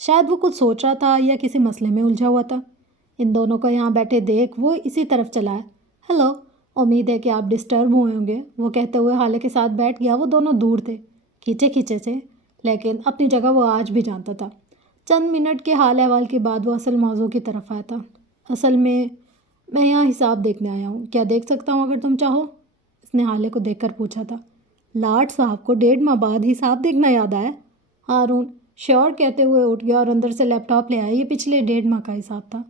شاید وہ کچھ سوچ رہا تھا یا کسی مسئلے میں الجھا ہوا تھا۔ ان دونوں کو یہاں بیٹھے دیکھ وہ اسی طرف چلا ہے۔ ہیلو، امید ہے کہ آپ ڈسٹرب ہوئے ہوں گے، وہ کہتے ہوئے حالے کے ساتھ بیٹھ گیا۔ وہ دونوں دور تھے، کھینچے کھینچے سے، لیکن اپنی جگہ وہ آج بھی جانتا تھا۔ چند منٹ کے حال احوال کے بعد وہ اصل موضوع کی طرف آیا تھا۔ اصل میں یہاں حساب دیکھنے آیا ہوں، کیا دیکھ سکتا ہوں اگر تم چاہو؟ اس نے حالے کو دیکھ کر پوچھا تھا۔ لاٹ صاحب کو 1.5 ماہ بعد حساب دیکھنا یاد آیا؟ ہارون شور کہتے ہوئے اٹھ گیا اور اندر سے لیپ ٹاپ لے آیا۔ یہ پچھلے 1.5 ماہ کا حساب تھا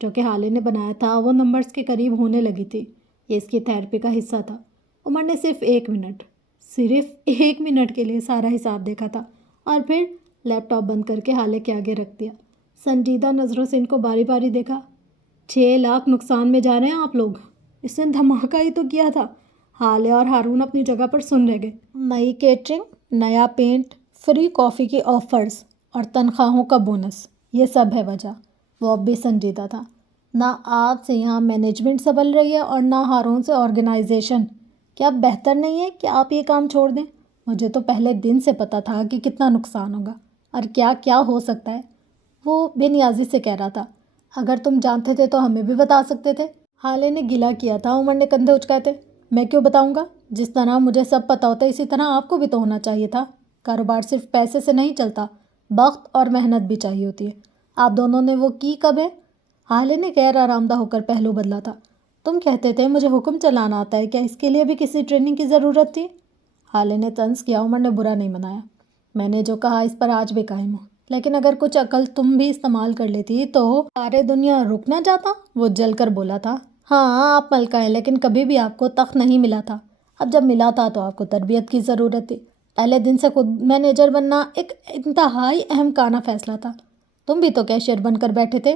جو کہ حالے نے بنایا تھا۔ وہ نمبرز کے قریب ہونے لگی تھی۔ یہ اس کی تھیراپی کا حصہ تھا۔ عمر نے صرف 1 منٹ کے لیے سارا حساب دیکھا تھا اور پھر لیپ ٹاپ بند کر کے حالے کے آگے رکھ دیا۔ سنجیدہ نظروں سے ان کو باری باری دیکھا۔ 6 لاکھ نقصان میں جا رہے ہیں آپ لوگ؟ اس نے دھماکہ ہی تو کیا تھا۔ حالے اور ہارون اپنی جگہ پر سن رہ گئے۔ نئی کیٹرنگ، نیا پینٹ، فری کافی کی آفرز اور تنخواہوں کا بونس، یہ سب ہے وجہ۔ وہ اب بھی سنجیدہ تھا۔ نہ آپ سے یہاں مینجمنٹ سنبھل رہی ہے اور نہ ہارون سے آرگنائزیشن۔ کیا بہتر نہیں ہے کہ آپ یہ کام چھوڑ دیں؟ مجھے تو پہلے دن سے پتہ تھا کہ کتنا نقصان ہوگا اور کیا کیا ہو سکتا ہے، وہ بے نیازی سے کہہ رہا تھا۔ اگر تم جانتے تھے تو ہمیں بھی بتا سکتے تھے۔ حالے نے گلہ کیا تھا۔ عمر نے کندھے اچکائے تھے۔ میں کیوں بتاؤں گا؟ جس طرح مجھے سب پتہ ہوتا ہے اسی طرح آپ کو بھی تو ہونا چاہیے تھا۔ کاروبار صرف پیسے سے نہیں چلتا، وقت اور محنت بھی چاہیے ہوتی ہے۔ آپ دونوں نے وہ کی کب ہے؟ حالے نے غیر آرامدہ ہو کر پہلو بدلا تھا۔ تم کہتے تھے مجھے حکم چلانا آتا ہے، کیا اس کے لیے بھی کسی ٹریننگ کی ضرورت تھی؟ حالے نے طنز کیا۔ عمر نے برا نہیں منایا۔ میں نے جو کہا اس پر آج بھی قائم ہوں، لیکن اگر کچھ عقل تم بھی استعمال کر لیتی تو سارے دنیا رک نہ جاتا، وہ جل کر بولا تھا۔ ہاں آپ ملکہ ہیں، لیکن کبھی بھی آپ کو تخت نہیں ملا تھا۔ اب جب ملا تھا تو آپ کو تربیت کی ضرورت تھی۔ پہلے دن سے خود مینیجر بننا ایک انتہائی اہم کانہ فیصلہ تھا۔ تم بھی تو کیشیئر بن کر بیٹھے تھے۔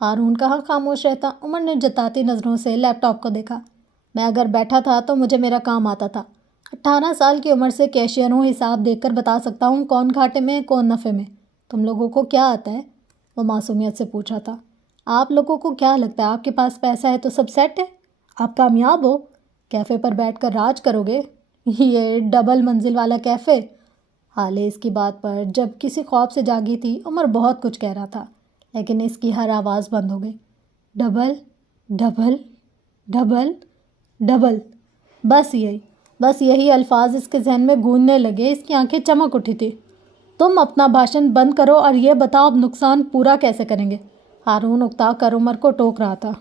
ہارون کہاں خاموش رہتا۔ عمر نے جتاتی نظروں سے لیپ ٹاپ کو دیکھا۔ میں اگر بیٹھا تھا تو مجھے میرا کام آتا تھا۔ 18 سال کی عمر سے کیشیئر ہوں، حساب دیکھ کر بتا سکتا ہوں کون گھاٹے میں کون نفع میں۔ تم لوگوں کو کیا آتا ہے؟ وہ معصومیت سے پوچھا تھا۔ آپ لوگوں کو کیا لگتا ہے آپ کے پاس پیسہ ہے تو سب سیٹ ہے؟ آپ کامیاب ہو، کیفے پر بیٹھ کر راج کرو گے؟ یہ ڈبل منزل والا کیفے؟ حالے اس کی بات پر جب کسی خواب سے جاگی تھی۔ عمر بہت کچھ کہہ رہا تھا لیکن اس کی ہر آواز بند ہو گئی۔ ڈبل ڈبل ڈبل ڈبل، بس یہی الفاظ اس کے ذہن میں گونجنے لگے۔ اس کی آنکھیں چمک اٹھی تھی۔ تم اپنا بھاشن بند کرو اور یہ بتاؤ اب نقصان پورا کیسے کریں گے؟ ہارون اکتا کر عمر کو ٹوک رہا تھا۔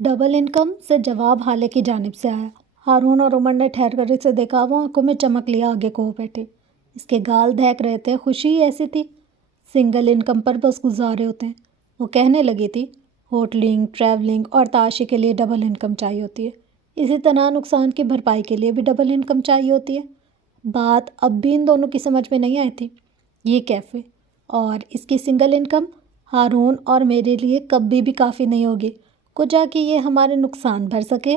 ڈبل انکم سے جواب حالے کی جانب سے آیا۔ ہارون اور عمر نے ٹھہر کر اسے دیکھا۔ وہ آنکھوں میں چمک لیا آگے کو ہو بیٹھے۔ اس کے گال دہک رہے تھے۔ خوشی ایسی تھی سنگل انکم پر بس گزارے ہوتے ہیں۔ وہ کہنے لگی تھی ہوٹلنگ، ٹریولنگ اور تعاشی کے لیے ڈبل انکم چاہیے ہوتی ہے، اسی طرح نقصان کی بھرپائی کے لیے بھی ڈبل انکم چاہیے ہوتی ہے۔ بات اب بھی ان دونوں کی سمجھ میں نہیں آئی تھی۔ یہ کیفے اور اس کی سنگل انکم ہارون اور میرے لیے کبھی بھی کافی نہیں ہوگی، کجا کہ یہ ہمارے نقصان بھر سکے،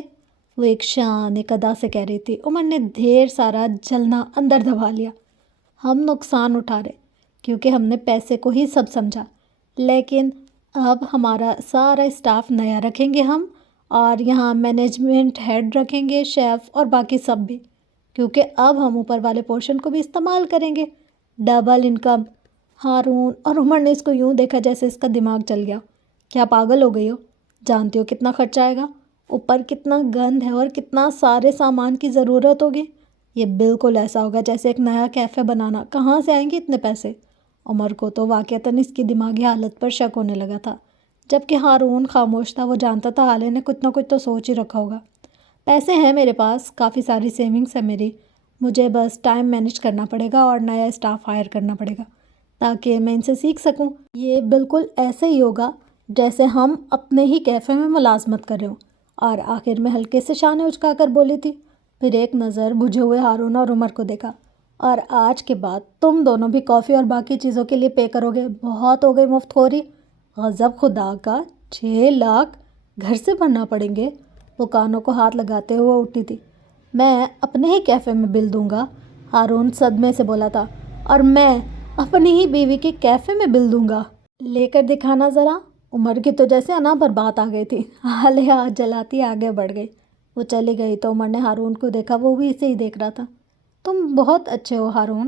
وہ ایک شان ایک ادا سے کہہ رہی تھی۔ عمر نے ڈھیر سارا جلنا اندر دبا لیا۔ ہم نقصان اٹھا رہے کیونکہ ہم نے پیسے کو ہی سب سمجھا، لیکن اب ہمارا سارا اسٹاف نیا رکھیں گے ہم، اور یہاں مینجمنٹ ہیڈ رکھیں گے، شیف اور باقی سب بھی، کیونکہ اب ہم اوپر والے پورشن کو بھی استعمال کریں گے۔ Double income. ہارون اور عمر نے اس کو یوں دیکھا جیسے اس کا دماغ چل گیا۔ کیا پاگل ہو گئی ہو؟ جانتی ہو کتنا خرچہ آئے گا؟ اوپر کتنا گند ہے اور کتنا سارے سامان کی ضرورت ہوگی۔ یہ بالکل ایسا ہوگا جیسے ایک نیا کیفے بنانا۔ کہاں سے آئیں گے اتنے پیسے؟ عمر کو تو واقعتاً اس کی دماغی حالت پر شک ہونے لگا تھا، جبکہ ہارون خاموش تھا۔ وہ جانتا تھا حالے نے کچھ نہ کچھ تو سوچ ہی رکھا ہوگا۔ پیسے ہیں میرے پاس، کافی ساری سیونگس ہے میری، مجھے بس ٹائم مینیج کرنا پڑے گا اور نیا اسٹاف ہائر کرنا پڑے گا تاکہ میں ان سے سیکھ سکوں۔ یہ بالکل ایسے ہی ہوگا جیسے ہم اپنے ہی کیفے میں ملازمت کر رہے ہوں۔ اور آخر میں ہلکے سے شانے اچکا کر بولی تھی۔ پھر ایک نظر بجھے ہوئے ہارون اور عمر کو دیکھا۔ اور آج کے بعد تم دونوں بھی کافی اور باقی چیزوں کے لیے پے کرو گے۔ بہت ہو گئی مفت خوری۔ غضب خدا کا، 6 لاکھ گھر سے بھرنا پڑیں گے؟ وہ کانوں کو ہاتھ لگاتے ہوئے اٹھی تھی۔ میں اپنے ہی کیفے میں بل دوں گا، ہارون صدمے سے بولا تھا۔ اور میں اپنی ہی بیوی کے کیفے میں بل دوں گا؟ لے کر دکھانا ذرا۔ عمر کی تو جیسے انا پر بات آ گئی تھی۔ حالے ہاتھ جلاتی آگے بڑھ گئی۔ وہ چلی گئی تو عمر نے ہارون کو دیکھا۔ وہ بھی اسے ہی دیکھ رہا تھا۔ تم بہت اچھے ہو ہارون،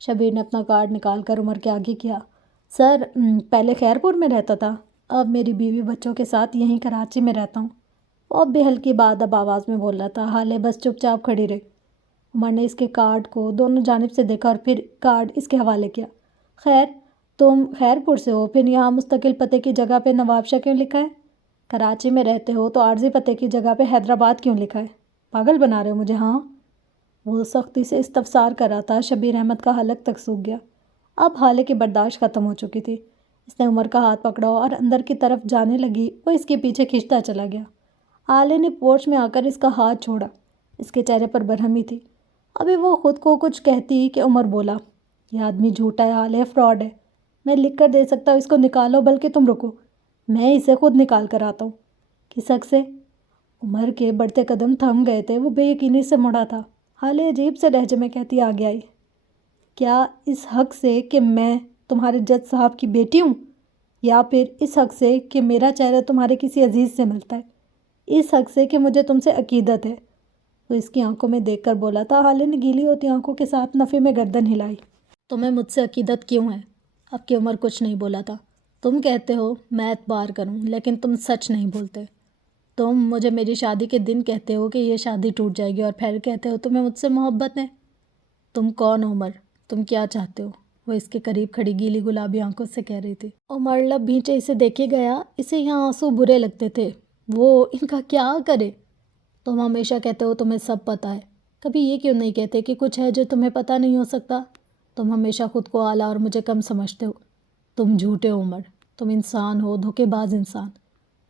شبیر نے اپنا کارڈ نکال کر عمر کے آگے کیا۔ سر، پہلے خیر پور میں رہتا تھا، اب میری بیوی بچوں کے ساتھ یہیں کراچی میں رہتا ہوں۔ وہ اب بھی ہلکی بادب آواز میں بول رہا تھا۔ حالے بس چپ چاپ کھڑی رہی۔ عمر نے اس کے کارڈ کو دونوں جانب سے دیکھا اور پھر کارڈ اس کے حوالے کیا۔ خیر، تم خیر پور سے ہو، پھر یہاں مستقل پتے کی جگہ پہ نواب شاہ کیوں لکھا ہے؟ کراچی میں رہتے ہو تو عارضی پتے کی جگہ پہ حیدرآباد کیوں لکھا ہے؟ پاگل بنا رہے ہو مجھے؟ ہاں، وہ سختی سے استفسار کر رہا تھا۔ شبیر احمد کا حلق تک سوکھ گیا۔ اب حالے کی برداشت ختم ہو چکی تھی۔ اس نے عمر کا ہاتھ پکڑا اور اندر کی طرف جانے لگی وہ اس کے پیچھے کھنچتا چلا گیا۔ حالے نے پورچ میں آ کر اس کا ہاتھ چھوڑا۔ اس کے چہرے پر برہمی تھی۔ ابھی وہ خود کو کچھ کہتی کہ عمر بولا، یہ آدمی جھوٹا ہے، حالے فراڈ ہے، میں لکھ کر دے سکتا ہوں، اس کو نکالو، بلکہ تم رکو، میں اسے خود نکال کر آتا ہوں۔ کس حق سے؟ عمر کے بڑھتے قدم تھم گئے تھے، وہ بے یقینی سے مڑا تھا۔ حالے عجیب سے لہجے میں کہتی آگے آئی، کیا اس حق سے کہ میں تمہارے جج صاحب کی بیٹی ہوں، یا پھر اس حق سے کہ میرا چہرہ تمہارے کسی عزیز سے ملتا ہے، اس حق سے کہ مجھے تم سے عقیدت ہے؟ وہ اس کی آنکھوں میں دیکھ کر بولا تھا۔ حالے نے گیلی ہوتی آنکھوں کے ساتھ نفی میں گردن ہلائی۔ تمہیں مجھ سے عقیدت کیوں ہے؟ اب کی عمر کچھ نہیں بولا تھا۔ تم کہتے ہو میں اعتبار کروں، لیکن تم سچ نہیں بولتے۔ تم مجھے میری شادی کے دن کہتے ہو کہ یہ شادی ٹوٹ جائے گی، اور پھر کہتے ہو تمہیں مجھ سے محبت ہے۔ تم کون ہو عمر؟ تم کیا چاہتے ہو؟ وہ اس کے قریب کھڑی گیلی گلابی آنکھوں سے کہہ رہی تھی۔ عمر لب بھینچے اسے دیکھے گیا۔ اسے یہاں آنسو برے لگتے تھے، وہ ان کا کیا کرے؟ تم ہمیشہ کہتے ہو تمہیں سب پتہ ہے، کبھی یہ کیوں نہیں کہتے کہ کچھ ہے جو تمہیں پتہ نہیں ہو سکتا؟ تم ہمیشہ خود کو اعلیٰ اور مجھے کم سمجھتے ہو۔ تم جھوٹے ہو عمر، تم انسان ہو، دھوکے باز انسان۔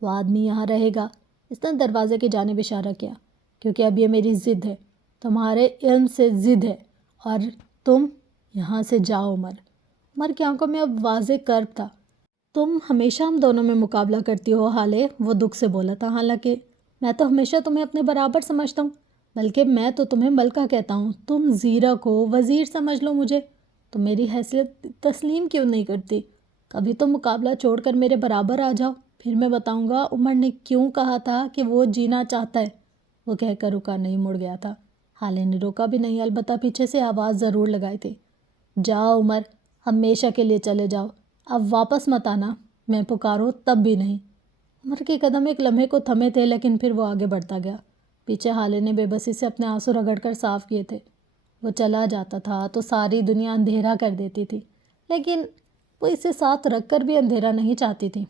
وہ آدمی یہاں رہے گا، اس نے دروازے کی جانب اشارہ کیا، کیونکہ اب یہ میری ضد ہے، تمہارے علم سے ضد ہے، اور تم یہاں سے جاؤ عمر۔ عمر کی آنکھوں میں اب واضح کرب تھا۔ تم ہمیشہ ہم دونوں میں مقابلہ کرتی ہو حالے، وہ دکھ سے بولا تھا، حالانکہ میں تو ہمیشہ تمہیں اپنے برابر سمجھتا ہوں، بلکہ میں تو تمہیں ملکہ کہتا ہوں۔ تم زیرک ہو، وزیر سمجھ لو مجھے۔ تم میری حیثیت تسلیم کیوں نہیں کرتی؟ کبھی تو مقابلہ چھوڑ کر میرے برابر آ جاؤ، پھر میں بتاؤں گا عمر نے کیوں کہا تھا کہ وہ جینا چاہتا ہے۔ وہ کہہ کر رکا نہیں، مڑ گیا تھا۔ حالے نے روکا بھی نہیں، البتہ پیچھے سے آواز ضرور لگائی تھی، جاؤ عمر، ہمیشہ کے لیے چلے جاؤ، اب واپس مت آنا، میں پکاروں تب بھی نہیں۔ عمر کے قدم ایک لمحے کو تھمے تھے، لیکن پھر وہ آگے بڑھتا گیا۔ پیچھے حالے نے بے بسی سے اپنے آنسو رگڑ کر صاف کیے تھے۔ وہ چلا جاتا تھا تو ساری دنیا اندھیرا کر دیتی تھی، لیکن وہ اسے ساتھ رکھ کر بھی اندھیرا نہیں چاہتی تھی۔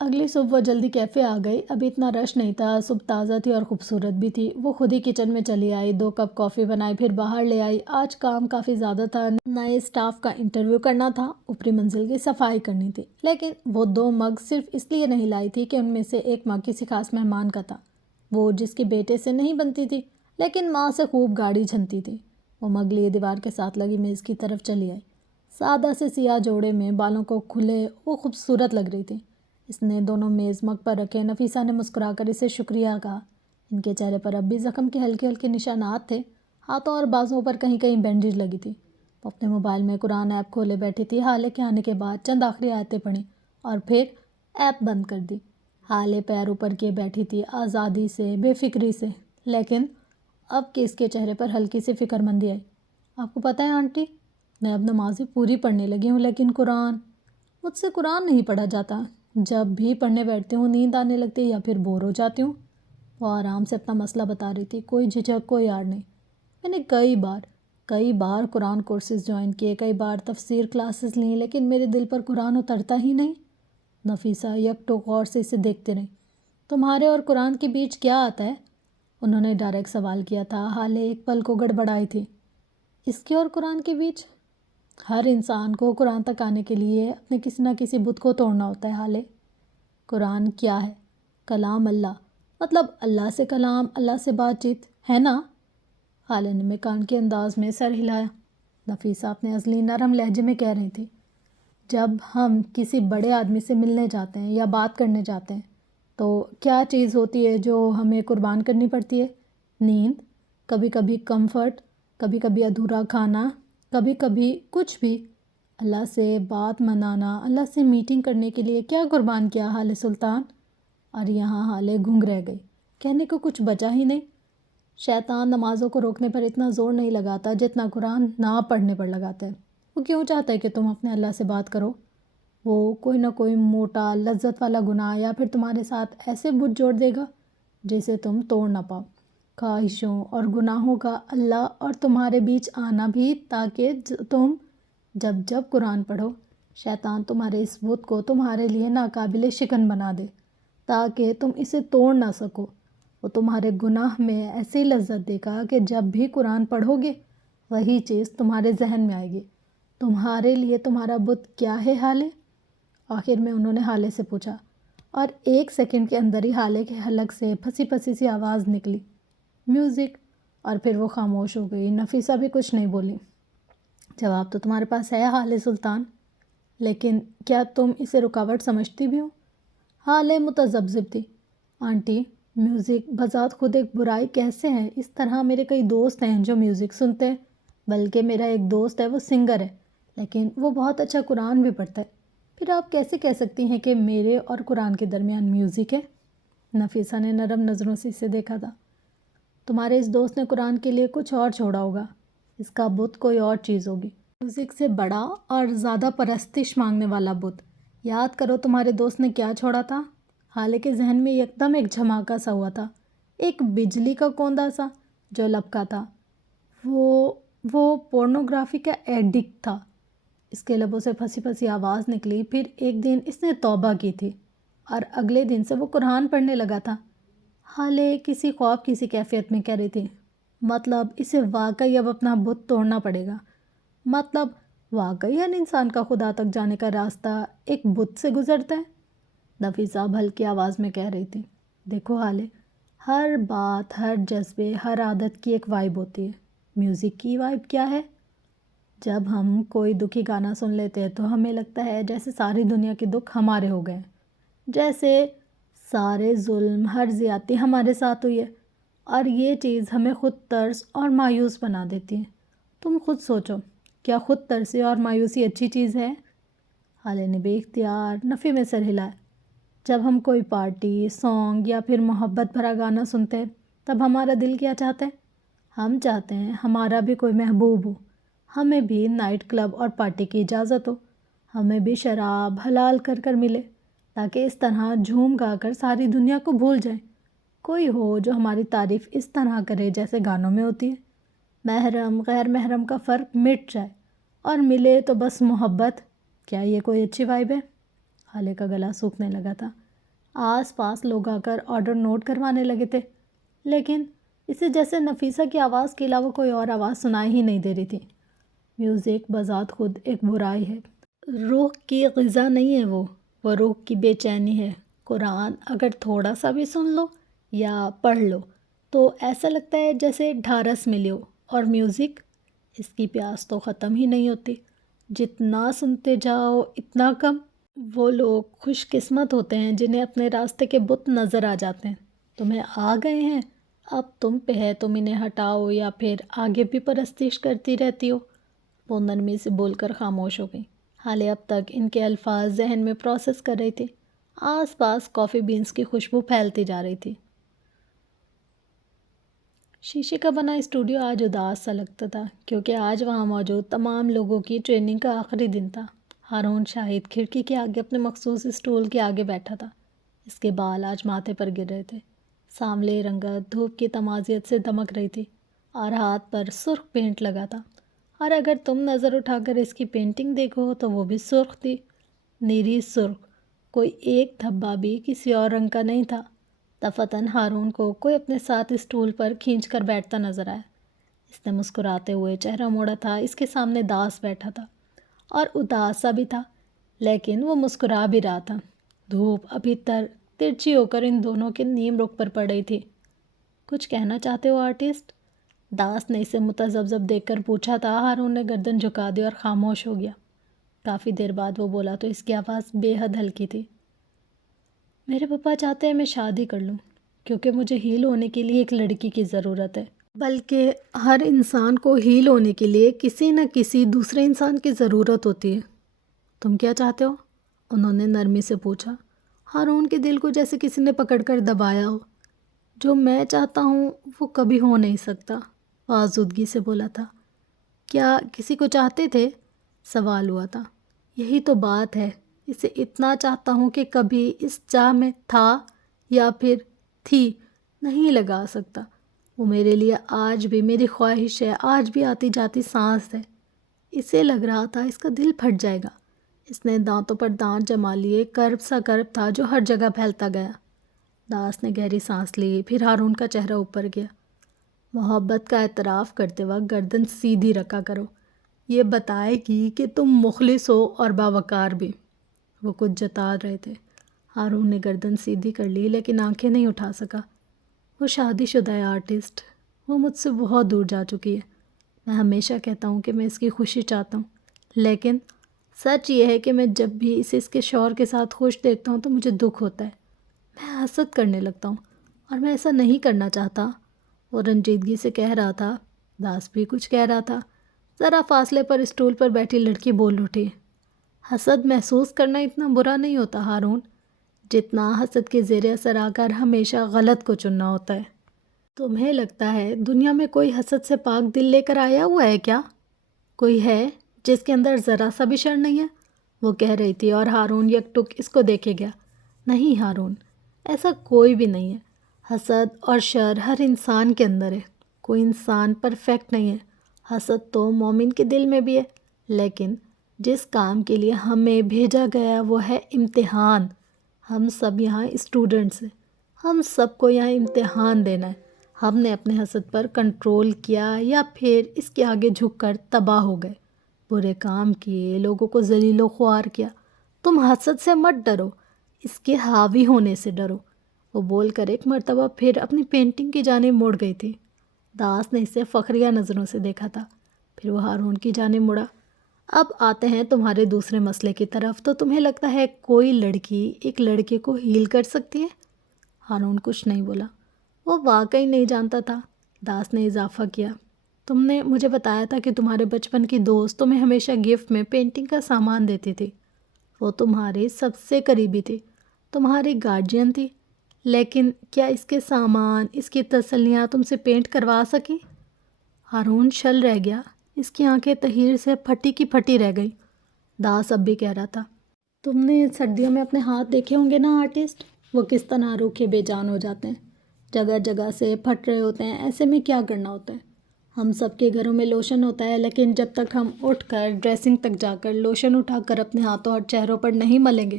اگلی صبح وہ جلدی کیفے آ گئی۔ ابھی اتنا رش نہیں تھا، صبح تازہ تھی اور خوبصورت بھی تھی۔ وہ خود ہی کچن میں چلی آئی، 2 کپ کافی بنائی، پھر باہر لے آئی۔ آج کام کافی زیادہ تھا، نئے اسٹاف کا انٹرویو کرنا تھا، اوپری منزل کی صفائی کرنی تھی، لیکن وہ 2 مگ صرف اس لیے نہیں لائی تھی کہ ان میں سے ایک مگ کسی خاص مہمان کا تھا، وہ جس کے بیٹے سے نہیں بنتی تھی، لیکن ماں سے خوب گاڑی جھنتی تھی۔ وہ مگ لیے دیوار کے ساتھ لگی میز کی طرف چلی آئی۔ سادہ سے سیاہ جوڑے میں بالوں کو کھلے وہ خوبصورت لگ رہی تھی۔ اس نے دونوں میز مگ پر رکھے۔ نفیسہ نے مسکرا کر اسے شکریہ کہا۔ ان کے چہرے پر اب بھی زخم کے ہلکے ہلکے نشانات تھے، ہاتھوں اور بازوؤں پر کہیں کہیں بینڈیج لگی تھی۔ وہ اپنے موبائل میں قرآن ایپ کھولے بیٹھی تھی۔ حالے کے آنے کے بعد چند آخری آیتیں پڑھیں اور پھر ایپ بند کر دی۔ حالے پیر اوپر کیے بیٹھی تھی، آزادی سے، بے فکری سے، لیکن اب کہ اس کے چہرے پر ہلکی سی فکر مندی آئی۔ آپ کو پتہ ہے آنٹی، میں اب نمازیں پوری پڑھنے لگی ہوں، لیکن مجھ سے قرآن نہیں پڑھا جاتا۔ جب بھی پڑھنے بیٹھتی ہوں نیند آنے لگتی ہے یا پھر بور ہو جاتی ہوں۔ وہ آرام سے اپنا مسئلہ بتا رہی تھی، کوئی جھجک، کوئی آڑ نہیں۔ میں نے کئی بار قرآن کورسز جوائن کیے، کئی بار تفسیر کلاسز لیں، لیکن میرے دل پر قرآن اترتا ہی نہیں۔ نفیسہ یک ٹوک غور سے اسے دیکھتے رہی۔ تمہارے اور قرآن کے بیچ کیا آتا ہے؟ انہوں نے ڈائریکٹ سوال کیا تھا۔ حالے ایک پل کو گڑبڑائی تھی۔ اس کے اور قرآن کے بیچ؟ ہر انسان کو قرآن تک آنے کے لیے اپنے کسی نہ کسی بت کو توڑنا ہوتا ہے حالے۔ قرآن کیا ہے؟ کلام اللہ، مطلب اللہ سے کلام، اللہ سے بات چیت ہے نا؟ حالے نے میکانکی انداز میں سر ہلایا۔ نفیسہ اپنے ازلی نرم لہجے میں کہہ رہی تھی، جب ہم کسی بڑے آدمی سے ملنے جاتے ہیں یا بات کرنے جاتے ہیں تو کیا چیز ہوتی ہے جو ہمیں قربان کرنی پڑتی ہے؟ نیند، کبھی کبھی کمفرٹ، کبھی کبھی ادھورا کھانا، کبھی کبھی کچھ بھی۔ اللہ سے بات منانا، اللہ سے میٹنگ کرنے کے لیے کیا قربان کیا حالے سلطان؟ اور یہاں حالے گنگ رہ گئی، کہنے کو کچھ بچا ہی نہیں۔ شیطان نمازوں کو روکنے پر اتنا زور نہیں لگاتا جتنا قرآن نہ پڑھنے پر لگاتا ہے۔ وہ کیوں چاہتا ہے کہ تم اپنے اللہ سے بات کرو؟ وہ کوئی نہ کوئی موٹا لذت والا گناہ یا پھر تمہارے ساتھ ایسے بت جوڑ دے گا جسے تم توڑ نہ پاؤ۔ خواہشوں اور گناہوں کا اللہ اور تمہارے بیچ آنا بھی تاکہ تم جب قرآن پڑھو شیطان تمہارے اس بت کو تمہارے لیے ناقابل شکن بنا دے تاکہ تم اسے توڑ نہ سکو۔ وہ تمہارے گناہ میں ایسی لذت دے گا کہ جب بھی قرآن پڑھو گے وہی چیز تمہارے ذہن میں آئے گی۔ تمہارے لیے تمہارا بت کیا ہے حالے؟ آخر میں انہوں نے حالے سے پوچھا، اور 1 سیکنڈ کے اندر ہی حالے کے حلق سے پھنسی پھنسی سی آواز نکلی، میوزک، اور پھر وہ خاموش ہو گئی۔ نفیسہ بھی کچھ نہیں بولی۔ جواب تو تمہارے پاس ہے حالے سلطان، لیکن کیا تم اسے رکاوٹ سمجھتی بھی ہو؟ حالے متذبذب تھی۔ آنٹی، میوزک بذات خود ایک برائی کیسے ہے؟ اس طرح میرے کئی دوست ہیں جو میوزک سنتے ہیں، بلکہ میرا ایک دوست ہے وہ سنگر ہے، لیکن وہ بہت اچھا قرآن بھی پڑھتا ہے۔ پھر آپ کیسے کہہ سکتی ہیں کہ میرے اور قرآن کے درمیان میوزک ہے؟ نفیسہ نے نرم نظروں سے اسے دیکھا تھا۔ تمہارے اس دوست نے قرآن کے لیے کچھ اور چھوڑا ہوگا، اس کا بت کوئی اور چیز ہوگی، میوزک سے بڑا اور زیادہ پرستش مانگنے والا بت۔ یاد کرو تمہارے دوست نے کیا چھوڑا تھا؟ حالے کے ذہن میں یکدم ایک جھماکا سا ہوا تھا، ایک بجلی کا کوندا سا جو لپکا تھا۔ وہ پورنوگرافی کا ایڈکٹ تھا۔ اس کے لبوں سے پھنسی پھنسی آواز نکلی۔ پھر ایک دن اس نے توبہ کی تھی اور اگلے دن سے وہ قرآن پڑھنے لگا تھا۔ حالے کسی خواب کسی کیفیت میں کہہ رہی تھی، مطلب اسے واقعی اب اپنا بت توڑنا پڑے گا؟ مطلب واقعی ہر انسان کا خدا تک جانے کا راستہ ایک بت سے گزرتا ہے؟ نفیسہ اب ہلکی آواز میں کہہ رہی تھی، دیکھو حالے، ہر بات، ہر جذبے، ہر عادت کی ایک وائب ہوتی ہے۔ میوزک کی وائب کیا ہے؟ جب ہم کوئی دکھی گانا سن لیتے ہیں تو ہمیں لگتا ہے جیسے ساری دنیا کے دکھ ہمارے ہو گئے ہیں، جیسے سارے ظلم، ہر زیادتی ہمارے ساتھ ہوئی ہے، اور یہ چیز ہمیں خود ترس اور مایوس بنا دیتی ہے۔ تم خود سوچو، کیا خود ترسی اور مایوسی اچھی چیز ہے؟ حالے نے بے اختیار نفی میں سر ہلایا۔ جب ہم کوئی پارٹی، سانگ یا پھر محبت بھرا گانا سنتے ہیں تب ہمارا دل کیا چاہتا ہے؟ ہم چاہتے ہیں ہمارا بھی کوئی محبوب ہو، ہمیں بھی نائٹ کلب اور پارٹی کی اجازت ہو، ہمیں بھی شراب حلال کر کر ملے تاکہ اس طرح جھوم گا کر ساری دنیا کو بھول جائیں۔ کوئی ہو جو ہماری تعریف اس طرح کرے جیسے گانوں میں ہوتی ہے، محرم غیر محرم کا فرق مٹ جائے اور ملے تو بس محبت۔ کیا یہ کوئی اچھی وائب ہے؟ حالے کا گلا سوکھنے لگا تھا۔ آس پاس لوگ آ کر آرڈر نوٹ کروانے لگے تھے، لیکن اسے جیسے نفیسہ کی آواز کے علاوہ کوئی اور آواز سنائی ہی نہیں دے رہی تھی۔ میوزک بذات خود ایک برائی ہے، روح کی غذا نہیں ہے، وہ روح کی بے چینی ہے۔ قرآن اگر تھوڑا سا بھی سن لو یا پڑھ لو تو ایسا لگتا ہے جیسے ڈھارس ملی ہو، اور میوزک، اس کی پیاس تو ختم ہی نہیں ہوتی، جتنا سنتے جاؤ اتنا کم۔ وہ لوگ خوش قسمت ہوتے ہیں جنہیں اپنے راستے کے بت نظر آ جاتے ہیں۔ تمہیں آ گئے ہیں، اب تم پہ ہے تم انہیں ہٹاؤ یا پھر آگے بھی پرستش کرتی رہتی ہو۔ وہ نرمی سے بول کر خاموش ہو گئی۔ حالے اب تک ان کے الفاظ ذہن میں پروسیس کر رہی تھی۔ آس پاس کافی بینز کی خوشبو پھیلتی جا رہی تھی۔ شیشے کا بنا اسٹوڈیو آج اداس سا لگتا تھا کیونکہ آج وہاں موجود تمام لوگوں کی ٹریننگ کا آخری دن تھا۔ ہارون شاہد کھڑکی کے آگے اپنے مخصوص اسٹول کے آگے بیٹھا تھا۔ اس کے بال آج ماتھے پر گر رہے تھے، سانولے رنگت دھوپ کی تمازیت سے دمک رہی تھی، اور ہاتھ پر سرخ پینٹ لگا تھا، اور اگر تم نظر اٹھا کر اس کی پینٹنگ دیکھو تو وہ بھی سرخ تھی، نیری سرخ، کوئی ایک دھبا بھی کسی اور رنگ کا نہیں تھا۔ دفعتاً ہارون کو کوئی اپنے ساتھ اسٹول پر کھینچ کر بیٹھتا نظر آیا۔ اس نے مسکراتے ہوئے چہرہ موڑا تھا۔ اس کے سامنے داس بیٹھا تھا اور اداس سا بھی تھا، لیکن وہ مسکرا بھی رہا تھا۔ دھوپ ابھی ترچھی ہو کر ان دونوں کے نیم رخ پر پڑ رہی تھی۔ کچھ کہنا چاہتے ہو آرٹسٹ؟ داس نے اسے متذبذب دیکھ کر پوچھا تھا۔ ہارون نے گردن جھکا دی اور خاموش ہو گیا۔ کافی دیر بعد وہ بولا تو اس کی آواز بے حد ہلکی تھی۔ میرے پاپا چاہتے ہیں میں شادی کر لوں کیونکہ مجھے ہیل ہونے کے لیے ایک لڑکی کی ضرورت ہے، بلکہ ہر انسان کو ہیل ہونے کے لیے کسی نہ کسی دوسرے انسان کی ضرورت ہوتی ہے۔ تم کیا چاہتے ہو؟ انہوں نے نرمی سے پوچھا۔ ہارون کے دل کو جیسے کسی نے پکڑ کر دبایا ہو۔ جو میں چاہتا ہوں وہ کبھی ہو نہیں سکتا، آزودگی سے بولا تھا۔ کیا کسی کو چاہتے تھے؟ سوال ہوا تھا۔ یہی تو بات ہے، اسے اتنا چاہتا ہوں کہ کبھی اس چاہ میں تھا یا پھر تھی نہیں لگا سکتا۔ وہ میرے لیے آج بھی میری خواہش ہے، آج بھی آتی جاتی سانس ہے۔ اسے لگ رہا تھا اس کا دل پھٹ جائے گا۔ اس نے دانتوں پر دانت جما لیے، کرب سا کرب تھا جو ہر جگہ پھیلتا گیا۔ داس نے گہری سانس لی، پھر ہارون کا چہرہ اوپر گیا۔ محبت کا اعتراف کرتے وقت گردن سیدھی رکھا کرو، یہ بتائے گی کہ تم مخلص ہو اور باوقار بھی۔ وہ کچھ جتا رہے تھے۔ ہارون نے گردن سیدھی کر لی لیکن آنکھیں نہیں اٹھا سکا۔ وہ شادی شدہ ہے آرٹسٹ، وہ مجھ سے بہت دور جا چکی ہے۔ میں ہمیشہ کہتا ہوں کہ میں اس کی خوشی چاہتا ہوں، لیکن سچ یہ ہے کہ میں جب بھی اسے اس کے شوہر کے ساتھ خوش دیکھتا ہوں تو مجھے دکھ ہوتا ہے۔ میں حسد کرنے لگتا ہوں اور میں ایسا نہیں کرنا چاہتا۔ وہ رنجیدگی سے کہہ رہا تھا۔ داس بھی کچھ کہہ رہا تھا۔ ذرا فاصلے پر اسٹول پر بیٹھی لڑکی بول اٹھی، حسد محسوس کرنا اتنا برا نہیں ہوتا ہارون، جتنا حسد کے زیر اثر آ کر ہمیشہ غلط کو چننا ہوتا ہے۔ تمہیں لگتا ہے دنیا میں کوئی حسد سے پاک دل لے کر آیا ہوا ہے کیا؟ کوئی ہے جس کے اندر ذرا سا بھی شر نہیں ہے؟ وہ کہہ رہی تھی اور ہارون یک ٹک اس کو دیکھے گیا۔ نہیں ہارون، ایسا کوئی بھی نہیں ہے۔ حسد اور شر ہر انسان کے اندر ہے، کوئی انسان پرفیکٹ نہیں ہے۔ حسد تو مومن کے دل میں بھی ہے، لیکن جس کام کے لیے ہمیں بھیجا گیا وہ ہے امتحان۔ ہم سب یہاں اسٹوڈنٹس ہیں، ہم سب کو یہاں امتحان دینا ہے۔ ہم نے اپنے حسد پر کنٹرول کیا یا پھر اس کے آگے جھک کر تباہ ہو گئے، برے کام کیے، لوگوں کو ذلیل و خوار کیا۔ تم حسد سے مت ڈرو، اس کے حاوی ہونے سے ڈرو۔ وہ بول کر ایک مرتبہ پھر اپنی پینٹنگ کی جانب مڑ گئی تھی۔ داس نے اسے فخریہ نظروں سے دیکھا تھا، پھر وہ ہارون کی جانب مڑا۔ اب آتے ہیں تمہارے دوسرے مسئلے کی طرف۔ تو تمہیں لگتا ہے کوئی لڑکی ایک لڑکے کو ہیل کر سکتی ہے؟ ہارون کچھ نہیں بولا، وہ واقعی نہیں جانتا تھا۔ داس نے اضافہ کیا، تم نے مجھے بتایا تھا کہ تمہارے بچپن کی دوست تمہیں ہمیشہ گفٹ میں پینٹنگ کا سامان دیتی تھی، وہ تمہاری سب سے قریبی تھی، تمہاری گارجین تھی، لیکن کیا اس کے سامان، اس کی تسلیاں تم سے پینٹ کروا سکی؟ ہارون شل رہ گیا، اس کی آنکھیں تحیر سے پھٹی کی پھٹی رہ گئی۔ داس اب بھی کہہ رہا تھا، تم نے سردیوں میں اپنے ہاتھ دیکھے ہوں گے نا آرٹسٹ، وہ کس طرح روکھے بے جان ہو جاتے ہیں، جگہ جگہ سے پھٹ رہے ہوتے ہیں۔ ایسے میں کیا کرنا ہوتا ہے؟ ہم سب کے گھروں میں لوشن ہوتا ہے، لیکن جب تک ہم اٹھ کر ڈریسنگ تک جا کر لوشن اٹھا کر اپنے ہاتھوں اور چہروں پر نہیں ملیں گے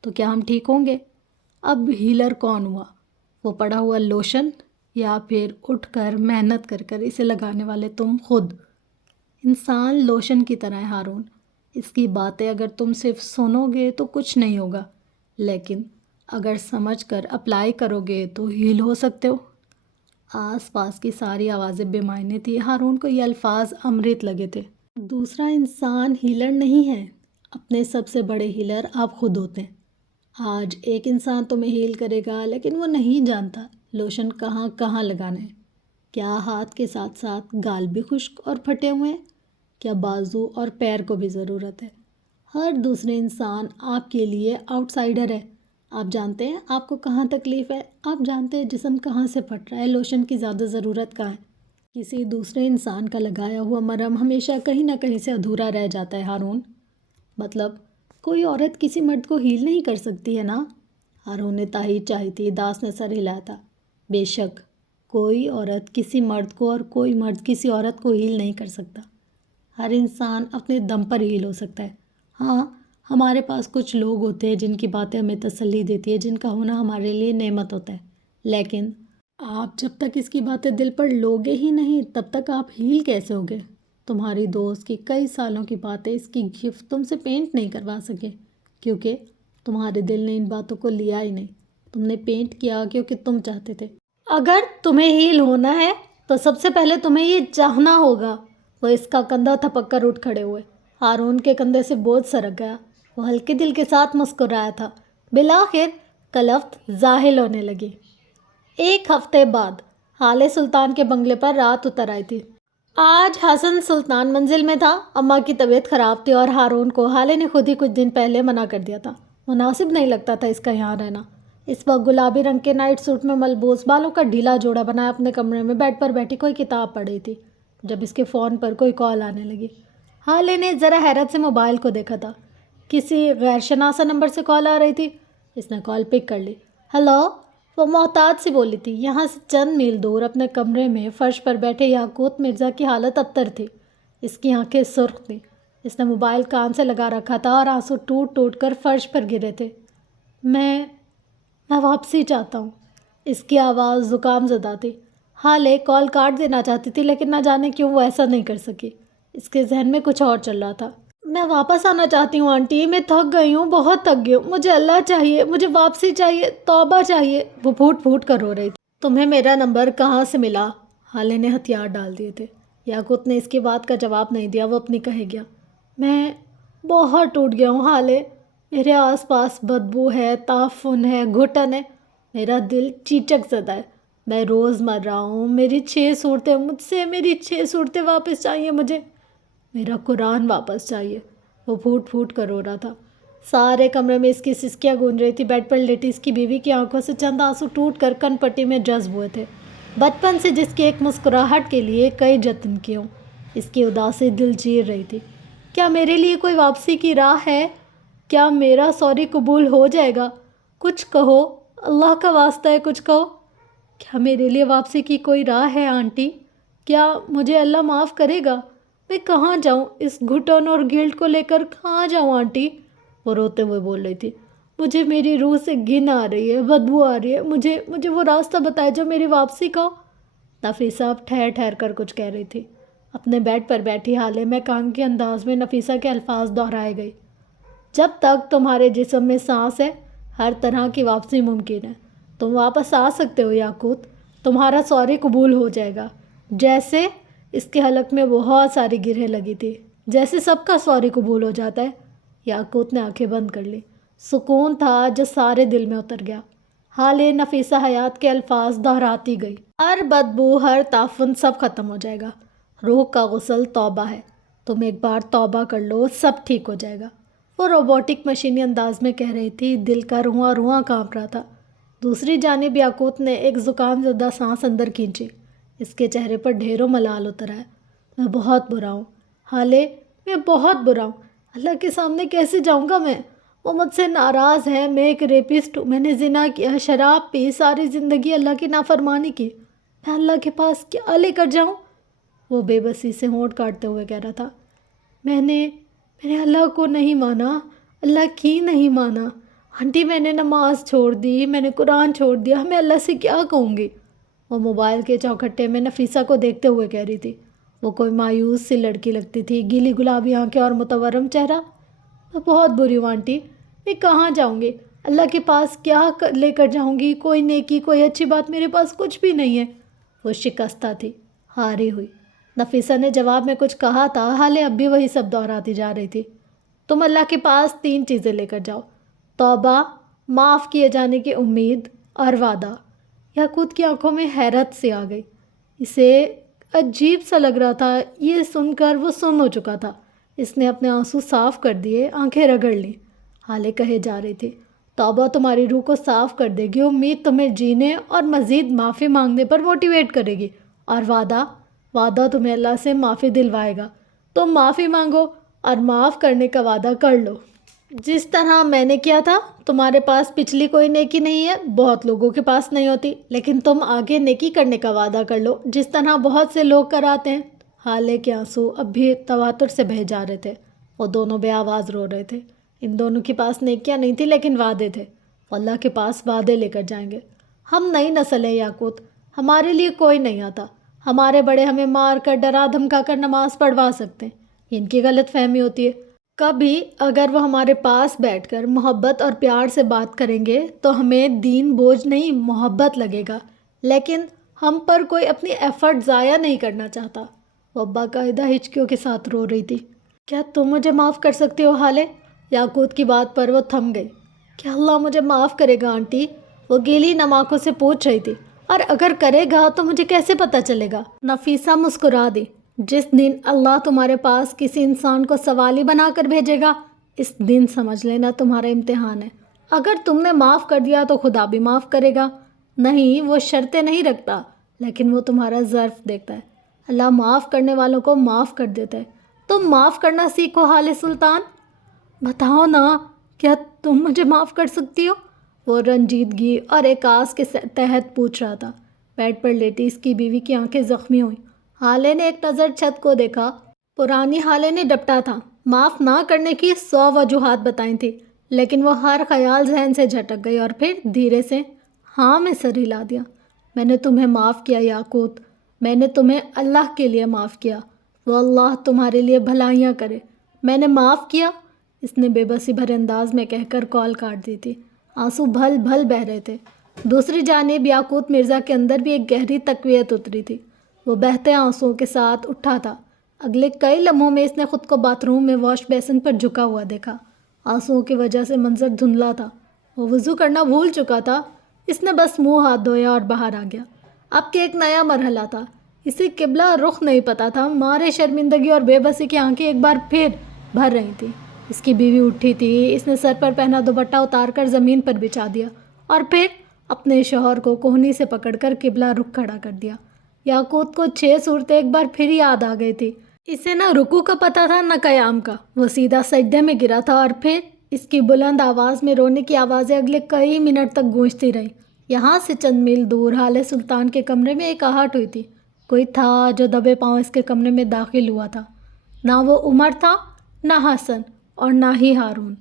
تو کیا ہم ٹھیک ہوں گے؟ اب ہیلر کون ہوا، وہ پڑا ہوا لوشن یا پھر اٹھ کر محنت کر کر اسے لگانے والے تم خود؟ انسان لوشن کی طرح ہے ہارون، اس کی باتیں اگر تم صرف سنو گے تو کچھ نہیں ہوگا، لیکن اگر سمجھ کر اپلائی کرو گے تو ہیل ہو سکتے ہو۔ آس پاس کی ساری آوازیں بے معنی تھی، ہارون کو یہ الفاظ امرت لگے تھے۔ دوسرا انسان ہیلر نہیں ہے، اپنے سب سے بڑے ہیلر آپ خود ہوتے ہیں۔ آج ایک انسان تمہیں ہیل کرے گا، لیکن وہ نہیں جانتا لوشن کہاں کہاں لگانا ہے۔ کیا ہاتھ کے ساتھ ساتھ گال بھی خشک اور پھٹے ہوئے ہیں؟ کیا بازو اور پیر کو بھی ضرورت ہے؟ ہر دوسرے انسان آپ کے لیے آؤٹ سائیڈر ہے۔ آپ جانتے ہیں آپ کو کہاں تکلیف ہے، آپ جانتے ہیں جسم کہاں سے پھٹ رہا ہے، لوشن کی زیادہ ضرورت کہاں ہے۔ کسی دوسرے انسان کا لگایا ہوا مرہم ہمیشہ کہیں نہ کہیں سے ادھورا رہ جاتا ہے ہارون۔ مطلب کوئی عورت کسی مرد کو ہیل نہیں کر سکتی ہے نا؟ ہارون نے تائید چاہی تھی، داس نے سر ہلایا تھا۔ بے شک کوئی عورت کسی مرد کو اور کوئی مرد کسی عورت کو ہیل نہیں کر سکتا، ہر انسان اپنے دم پر ہیل ہو سکتا ہے۔ ہاں، ہمارے پاس کچھ لوگ ہوتے ہیں جن کی باتیں ہمیں تسلی دیتی ہے، جن کا ہونا ہمارے لیے نعمت ہوتا ہے، لیکن آپ جب تک اس کی باتیں دل پر لوگے ہی نہیں تب تک آپ ہیل کیسے ہوگے؟ تمہاری دوست کی کئی سالوں کی باتیں اس کی گفٹ تم سے پینٹ نہیں کروا سکے کیونکہ تمہارے دل نے ان باتوں کو لیا ہی نہیں۔ تم نے پینٹ کیا کیونکہ تم چاہتے تھے۔ اگر تمہیں ہیل ہونا ہے تو سب سے پہلے تمہیں یہ چاہنا ہوگا۔ وہ اس کا کندھا تھپک کر اٹھ کھڑے ہوئے۔ ہارون کے کندھے سے بوجھ سرک گیا، وہ ہلکے دل کے ساتھ مسکرایا تھا۔ بالآخر کلفت ظاہر ہونے لگی۔ ایک ہفتے بعد حالے سلطان کے بنگلے پر رات اتر آئی تھی۔ آج حسن سلطان منزل میں تھا۔ اماں کی طبیعت خراب تھی اور ہارون کو حالے نے خود ہی کچھ دن پہلے منع کر دیا تھا، مناسب نہیں لگتا تھا اس کا یہاں رہنا۔ اس وقت گلابی رنگ کے نائٹ سوٹ میں ملبوس، بالوں کا ڈھیلا جوڑا بنایا اپنے کمرے میں بیڈ پر بیٹھی کوئی کتاب پڑھ رہی تھی جب اس کے فون پر کوئی کال آنے لگی۔ حالے نے ذرا حیرت سے موبائل کو دیکھا تھا۔ کسی غیر شناسا نمبر سے کال آ رہی تھی۔ اس نے کال پک کر لی۔ ہیلو، وہ محتاط سی بولی تھی۔ یہاں سے چند میل دور اپنے کمرے میں فرش پر بیٹھے یاقوت مرزا کی حالت ابتر تھی۔ اس کی آنکھیں سرخ تھیں۔ اس نے موبائل کان سے لگا رکھا تھا اور آنسو ٹوٹ ٹوٹ کر فرش پر گرے تھے۔ میں واپسی چاہتا ہوں۔ اس کی آواز زکام زدہ تھی۔ حالے کال کاٹ دینا چاہتی تھی لیکن نہ جانے کیوں وہ ایسا نہیں کر سکی۔ اس کے ذہن میں کچھ اور چل رہا تھا۔ میں واپس آنا چاہتی ہوں آنٹی، میں تھک گئی ہوں، بہت تھک گئی ہوں، مجھے اللہ چاہیے، مجھے واپسی چاہیے، توبہ چاہیے۔ وہ پھوٹ پھوٹ کر رو رہی تھی۔ تمہیں میرا نمبر کہاں سے ملا؟ حالے نے ہتھیار ڈال دیے تھے۔ یاقوت نے اس کی بات کا جواب نہیں دیا، وہ اپنی کہے گیا۔ میں بہت ٹوٹ گیا ہوں حالے، میرے آس پاس بدبو ہے، تعفن ہے، گھٹن ہے، میرا دل چیچک زدہ ہے، میں روز مر رہا ہوں، میری 6 صورتیں مجھ سے، میری 6 صورتیں واپس چاہیے مجھے، میرا قرآن واپس چاہیے۔ وہ پھوٹ پھوٹ کر رو رہا تھا۔ سارے کمرے میں اس کی سسکیاں گونج رہی تھی۔ بیڈ پر لیٹی اس کی بیوی کی آنکھوں سے چند آنسو ٹوٹ کر کن پٹی میں جذب ہوئے تھے۔ بچپن سے جس کی ایک مسکراہٹ کے لیے کئی جتن کیے ہوں، اس کی اداسی دل چیر رہی تھی۔ کیا میرے لیے کوئی واپسی کی راہ ہے؟ کیا میرا سوری قبول ہو جائے گا؟ کچھ کہو، اللہ کا واسطہ ہے، کچھ کہو۔ کیا میرے لیے واپسی کی کوئی راہ ہے آنٹی؟ کیا مجھے اللہ معاف کرے گا؟ میں کہاں جاؤں؟ اس گھٹن اور گلٹ کو لے کر کہاں جاؤں آنٹی؟ وہ روتے ہوئے بول رہی تھی۔ مجھے میری روح سے گھن آ رہی ہے، بدبو آ رہی ہے، مجھے وہ راستہ بتائے جو میری واپسی کا ہو۔ نفیسہ اب ٹھہر ٹھہر کر کچھ کہہ رہی تھی۔ اپنے بیڈ پر بیٹھی حالے میں کام کے انداز میں نفیسہ کے الفاظ دہرائے گئی۔ جب تک تمہارے جسم میں سانس ہے، ہر طرح کی واپسی ممکن ہے۔ تم واپس آ سکتے ہو یاقوت، تمہارا سوری قبول ہو جائے گا۔ جیسے اس کے حلق میں بہت ساری گرہیں لگی تھی، جیسے سب کا سوری قبول ہو جاتا ہے۔ یاقوت نے آنکھیں بند کر لی۔ سکون تھا جو سارے دل میں اتر گیا۔ حالے نفیسہ حیات کے الفاظ دہراتی گئی۔ ہر بدبو، ہر تعفن سب ختم ہو جائے گا۔ روح کا غسل توبہ ہے، تم ایک بار توبہ کر لو، سب ٹھیک ہو جائے گا۔ وہ روبوٹک مشینی انداز میں کہہ رہی تھی، دل کا رواں رواں کانپ رہا تھا۔ دوسری جانب یاقوت نے ایک زکام زدہ سانس اندر کھینچی۔ اس کے چہرے پر ڈھیروں ملال اتر آیا۔ میں بہت برا ہوں حالے، میں بہت برا ہوں، اللہ کے سامنے کیسے جاؤں گا میں؟ وہ مجھ سے ناراض ہے، میں ایک ریپسٹ ہوں، میں نے زنا کیا، شراب پی، ساری زندگی اللہ کی نافرمانی کی، میں اللہ کے پاس کیا لے کر جاؤں؟ وہ بے بسی سے ہونٹ کاٹتے ہوئے کہہ رہا تھا۔ میں نے اللہ کو نہیں مانا، اللہ کی نہیں مانا آنٹی، میں نے نماز چھوڑ دی، میں نے قرآن چھوڑ دیا، میں اللہ سے کیا کہوں گی؟ وہ موبائل کے چوکھٹے میں نفیسہ کو دیکھتے ہوئے کہہ رہی تھی۔ وہ کوئی مایوس سی لڑکی لگتی تھی، گیلی گلابی آنکھیں اور متورم چہرہ۔ میں بہت بری ہوں آنٹی، میں کہاں جاؤں گی؟ اللہ کے پاس کیا لے کر جاؤں گی؟ کوئی نیکی، کوئی اچھی بات میرے پاس کچھ بھی نہیں ہے۔ وہ شکستہ تھی، ہاری ہوئی۔ نفیسہ نے جواب میں کچھ کہا تھا، حالے اب بھی وہی سب دہراتی جا رہی تھی۔ تم اللہ کے پاس 3 چیزیں لے کر جاؤ، توبہ، معاف کیے جانے کی امید اور وعدہ۔ یاقوت کی آنکھوں میں حیرت سی آ گئی۔ اسے عجیب سا لگ رہا تھا، یہ سن کر وہ سن ہو چکا تھا۔ اس نے اپنے آنسو صاف کر دیے، آنکھیں رگڑ لیں۔ حالے کہے جا رہی تھی، توبہ تمہاری روح کو صاف کر دے گی، امید تمہیں جینے اور مزید معافی مانگنے پر موٹیویٹ کرے گی، اور وعدہ تمہیں اللہ سے معافی دلوائے گا۔ تم معافی مانگو اور معاف کرنے کا وعدہ کر لو، جس طرح میں نے کیا تھا۔ تمہارے پاس پچھلی کوئی نیکی نہیں ہے، بہت لوگوں کے پاس نہیں ہوتی، لیکن تم آگے نیکی کرنے کا وعدہ کر لو، جس طرح بہت سے لوگ کراتے ہیں۔ حالے کے آنسو اب بھی تواتر سے بہہ جا رہے تھے۔ وہ دونوں بے آواز رو رہے تھے۔ ان دونوں کے پاس نیکیاں نہیں تھی لیکن وعدے تھے۔ وہ اللہ کے پاس وعدے لے کر جائیں گے۔ ہم نئی نسل ہے یاقوت، ہمارے لیے کوئی نہیں آتا۔ ہمارے بڑے ہمیں مار کر، ڈرا دھمکا کر نماز پڑھوا سکتے ہیں، ان کی غلط فہمی ہوتی ہے۔ کبھی اگر وہ ہمارے پاس بیٹھ کر محبت اور پیار سے بات کریں گے تو ہمیں دین بوجھ نہیں، محبت لگے گا، لیکن ہم پر کوئی اپنی ایفرٹ ضائع نہیں کرنا چاہتا۔ وہ باقاعدہ ہچکیوں کے ساتھ رو رہی تھی۔ کیا تم مجھے معاف کر سکتے ہو حالے؟ یاقوت کی بات پر وہ تھم گئی۔ کیا اللہ مجھے معاف کرے گا آنٹی؟ وہ گیلی نم آنکھوں سے پوچھ رہی تھی۔ اور اگر کرے گا تو مجھے کیسے پتہ چلے گا؟ نفیسہ مسکرا دی۔ جس دن اللہ تمہارے پاس کسی انسان کو سوالی بنا کر بھیجے گا، اس دن سمجھ لینا تمہارا امتحان ہے۔ اگر تم نے معاف کر دیا تو خدا بھی معاف کرے گا۔ نہیں، وہ شرطیں نہیں رکھتا، لیکن وہ تمہارا ظرف دیکھتا ہے۔ اللہ معاف کرنے والوں کو معاف کر دیتا ہے۔ تم معاف کرنا سیکھو حال سلطان۔ بتاؤ نا، کیا تم مجھے معاف کر سکتی ہو؟ وہ رنجیدگی اور ایک آس کے تحت پوچھ رہا تھا۔ بیڈ پر لیٹی اس کی بیوی کی آنکھیں زخمی ہوئیں۔ حالے نے ایک نظر چھت کو دیکھا۔ پرانی حالے نے ڈپٹا تھا۔ معاف نہ کرنے کی 100 وجوہات بتائیں تھی، لیکن وہ ہر خیال ذہن سے جھٹک گئی اور پھر دھیرے سے ہاں میں سر ہلا دیا۔ میں نے تمہیں معاف کیا یاقوت، میں نے تمہیں اللہ کے لیے معاف کیا۔ وہ اللہ تمہارے لیے بھلائیاں کرے۔ میں نے معاف کیا، اس نے بے بسی بھرے انداز میں کہہ کر کال کاٹ دی تھی۔ آنسو بھل بھل بہہ رہے تھے۔ دوسری جانب یاقوت مرزا کے اندر بھی ایک گہری تقویت اتری تھی۔ وہ بہتے آنسوؤں کے ساتھ اٹھا تھا۔ اگلے کئی لمحوں میں اس نے خود کو باتھ روم میں واش بیسن پر جھکا ہوا دیکھا۔ آنسوؤں کی وجہ سے منظر دھندلا تھا۔ وہ وضو کرنا بھول چکا تھا۔ اس نے بس منہ ہاتھ دھویا اور باہر آ گیا۔ اب کہ ایک نیا مرحلہ تھا۔ اسے قبلہ رخ نہیں پتہ تھا۔ مارے شرمندگی اور بے بسی کی آنکھیں ایک بار پھر بھر رہی تھیں۔ اس کی بیوی اٹھی تھی۔ اس نے سر پر پہنا دوپٹہ اتار کر زمین پر بچھا دیا اور پھر اپنے شوہر کو کوہنی سے پکڑ کر قبلہ رخ کھڑا کر دیا۔ یاقوت کو 6 صورتیں ایک بار پھر یاد آ گئی تھی۔ اسے نہ رکوع کا پتہ تھا نہ قیام کا۔ وہ سیدھا سجدے میں گرا تھا اور پھر اس کی بلند آواز میں رونے کی آوازیں اگلے کئی منٹ تک گونجتی رہیں۔ یہاں سے چند میل دور حال سلطان کے کمرے میں ایک آہٹ ہوئی تھی۔ کوئی تھا جو دبے پاؤں اس کے کمرے میں داخل ہوا تھا۔ نہ وہ عمر تھا، نہ حسن اور نہ ہی ہارون۔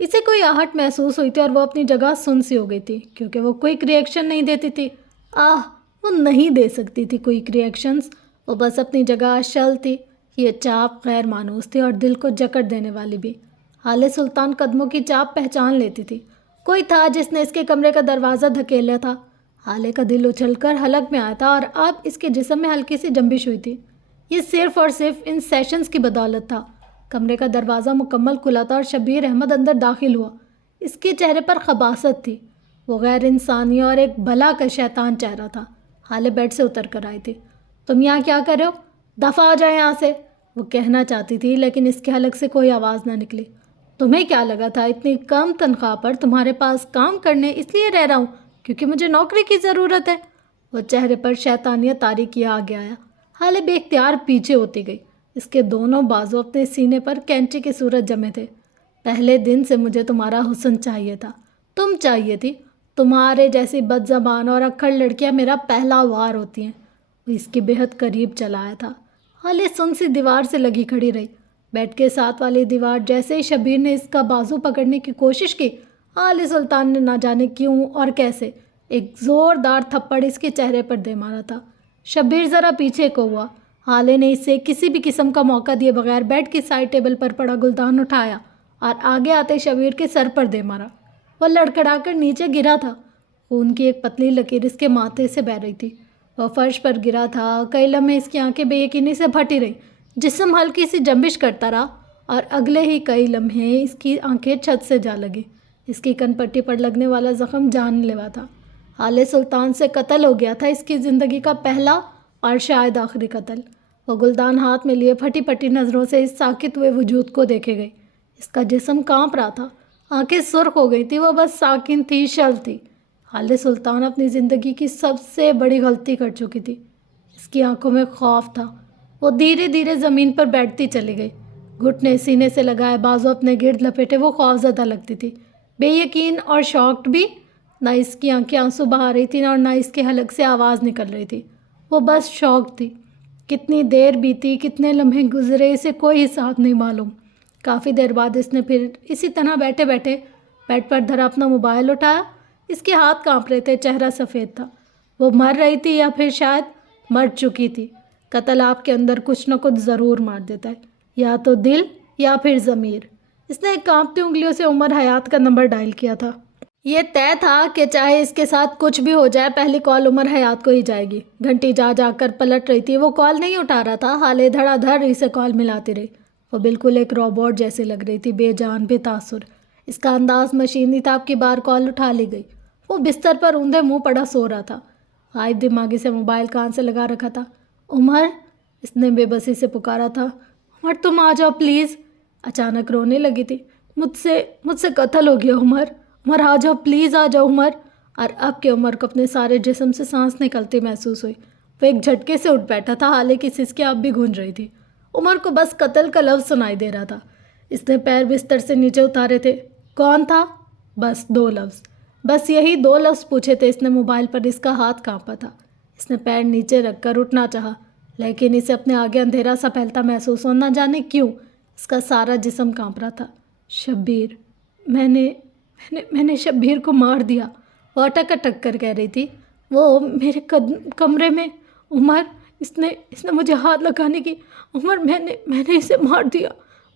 اسے کوئی آہٹ محسوس ہوئی تھی اور وہ اپنی جگہ سن سی ہو گئی تھی، کیونکہ وہ کوئک ریئیکشن نہیں دیتی تھی۔ وہ نہیں دے سکتی تھی کوئک ریئیکشنز۔ وہ بس اپنی جگہ شل تھی۔ یہ چاپ غیر مانوس تھی اور دل کو جکڑ دینے والی بھی۔ حال سلطان قدموں کی چاپ پہچان لیتی تھی۔ کوئی تھا جس نے اس کے کمرے کا دروازہ دھکیلا تھا۔ حالے کا دل اچھل کر حلق میں آیا تھا اور اب اس کے جسم میں ہلکی سی جنبش ہوئی تھی۔ یہ صرف اور صرف ان سیشنز کی بدولت تھا۔ کمرے کا دروازہ مکمل کھلا تھا اور شبیر احمد اندر داخل ہوا۔ اس کے چہرے پر خباثت تھی۔ وہ غیر انسانی اور ایک بھلا کا شیطان چہرہ تھا۔ حالے بیڈ سے اتر کر آئی تھی۔ تم یہاں کیا کر رہے ہو؟ دفع ہو جائے یہاں سے، وہ کہنا چاہتی تھی، لیکن اس کے حلق سے کوئی آواز نہ نکلی۔ تمہیں کیا لگا تھا اتنی کم تنخواہ پر تمہارے پاس کام کرنے اس لیے رہ رہا ہوں کیونکہ مجھے نوکری کی ضرورت ہے؟ وہ چہرے پر شیطانیت طاری کیا آگے آیا۔ حالے بے اختیار پیچھے ہوتی گئی۔ اس کے دونوں بازو اپنے سینے پر کینچی کی صورت جمے تھے۔ پہلے دن سے مجھے تمہارا حسن چاہیے تھا، تم چاہیے تھی۔ تمہارے جیسی بد زبان اور اکھڑ لڑکیاں میرا پہلا وار ہوتی ہیں۔ وہ اس کے بہت قریب چلا آیا تھا۔ حالے سن سی دیوار سے لگی کھڑی رہی۔ بیڈ کے ساتھ والی دیوار جیسے ہی شبیر نے اس کا بازو پکڑنے کی کوشش کی، حال سلطان نے نہ جانے کیوں اور کیسے ایک زوردار تھپڑ اس کے چہرے پر دے مارا تھا۔ شبیر ذرا پیچھے کو ہوا۔ حالے نے اسے کسی بھی قسم کا موقع دیے بغیر بیڈ کی سائڈ ٹیبل پر پڑا گلدان اٹھایا اور آگے آتے شبیر کے سر پر دے مارا۔ وہ لڑکھڑا کر نیچے گرا تھا۔ خون کی ایک پتلی لکیر اس کے ماتھے سے بہہ رہی تھی۔ وہ فرش پر گرا تھا۔ کئی لمحے اس کی آنکھیں بے یقینی سے پھٹی رہیں۔ جسم ہلکی سی جنبش کرتا رہا اور اگلے ہی کئی لمحے اس کی آنکھیں چھت سے جا لگیں۔ اس کی کن پٹی پر لگنے والا زخم جان لیوا تھا۔ حال سلطان سے قتل ہو گیا تھا اس کی زندگی کا پہلا اور شاید آخری قتل۔ وہ گلدان ہاتھ میں لیے پھٹی پٹی نظروں سے اس ساکت ہوئے وجود کو دیکھے گئی۔ اس کا جسم کانپ رہا تھا۔ آنکھیں سرخ ہو گئی تھی۔ وہ بس ساکن تھی، شل تھی۔ حال سلطان اپنی زندگی کی سب سے بڑی غلطی کر چکی تھی۔ اس کی آنکھوں میں خوف تھا۔ وہ دھیرے دھیرے زمین پر بیٹھتی چلی گئی۔ گھٹنے سینے سے لگائے، بازو اپنے گرد لپیٹے، وہ خوفزدہ لگتی تھی، بے یقین اور شاکڈ بھی۔ نہ اس کی آنکھیں آنسو بہا رہی تھیں اور نہ اس کے حلق سے آواز نکل رہی تھی۔ وہ بس شاکڈ تھی۔ کتنی دیر بیتی، کتنے لمحے گزرے، اسے کوئی حساب نہیں معلوم۔ کافی دیر بعد اس نے پھر اسی طرح بیٹھے بیٹھے بیڈ پر دھرا اپنا موبائل اٹھایا۔ اس کے ہاتھ کانپ رہے تھے، چہرہ سفید تھا۔ وہ مر رہی تھی یا پھر شاید مر چکی تھی۔ قتل آپ کے اندر کچھ نہ کچھ ضرور مار دیتا ہے، یا تو دل یا پھر ضمیر۔ اس نے کانپتی انگلیوں سے عمر حیات کا نمبر ڈائل کیا تھا۔ یہ طے تھا کہ چاہے اس کے ساتھ کچھ بھی ہو جائے، پہلی کال عمر حیات کو ہی جائے گی۔ گھنٹی جا جا کر پلٹ رہی تھی، وہ کال نہیں اٹھا رہا تھا۔ حالے دھڑا دھڑ اسے کال ملاتی رہی۔ وہ بالکل ایک روبوٹ جیسی لگ رہی تھی، بے جان، بے تاثر۔ اس کا انداز مشینی تھا۔ اب کی بار کال اٹھا لی گئی۔ وہ بستر پر اوندھے منہ پڑا سو رہا تھا۔ غائب دماغی سے موبائل کان سے لگا رکھا تھا۔ عمر، اس نے بے بسی سے پکارا تھا۔ عمر تم آ جاؤ پلیز۔ اچانک رونے لگی تھی۔ مجھ سے قتل ہو گیا عمر، عمر آ جاؤ پلیز آ جاؤ عمر۔ اور اب کہ عمر کو اپنے سارے جسم سے سانس نکلتی محسوس ہوئی۔ وہ ایک جھٹکے سے اٹھ بیٹھا تھا، حالانکہ سسکیاں اب بھی گونج رہی تھی۔ عمر کو بس قتل کا لفظ سنائی دے رہا تھا۔ اس نے پیر بستر سے نیچے اتارے تھے۔ کون تھا؟ بس 2 لفظ، بس یہی 2 لفظ پوچھے تھے۔ اس نے موبائل پر، اس کا ہاتھ کانپا تھا۔ اس نے پیر نیچے رکھ کر اٹھنا چاہا، لیکن اسے اپنے آگے اندھیرا سا پھیلتا محسوس ہو، نہ جانے کیوں اس کا سارا جسم کانپ رہا تھا۔ شبیر، میں نے شبیر کو مار دیا، وہ اٹک اٹک کر کہہ رہی تھی۔ وہ میرے کمرے میں، عمر، اس نے مجھے ہاتھ لگانے کی، عمر میں نے اسے مار دیا۔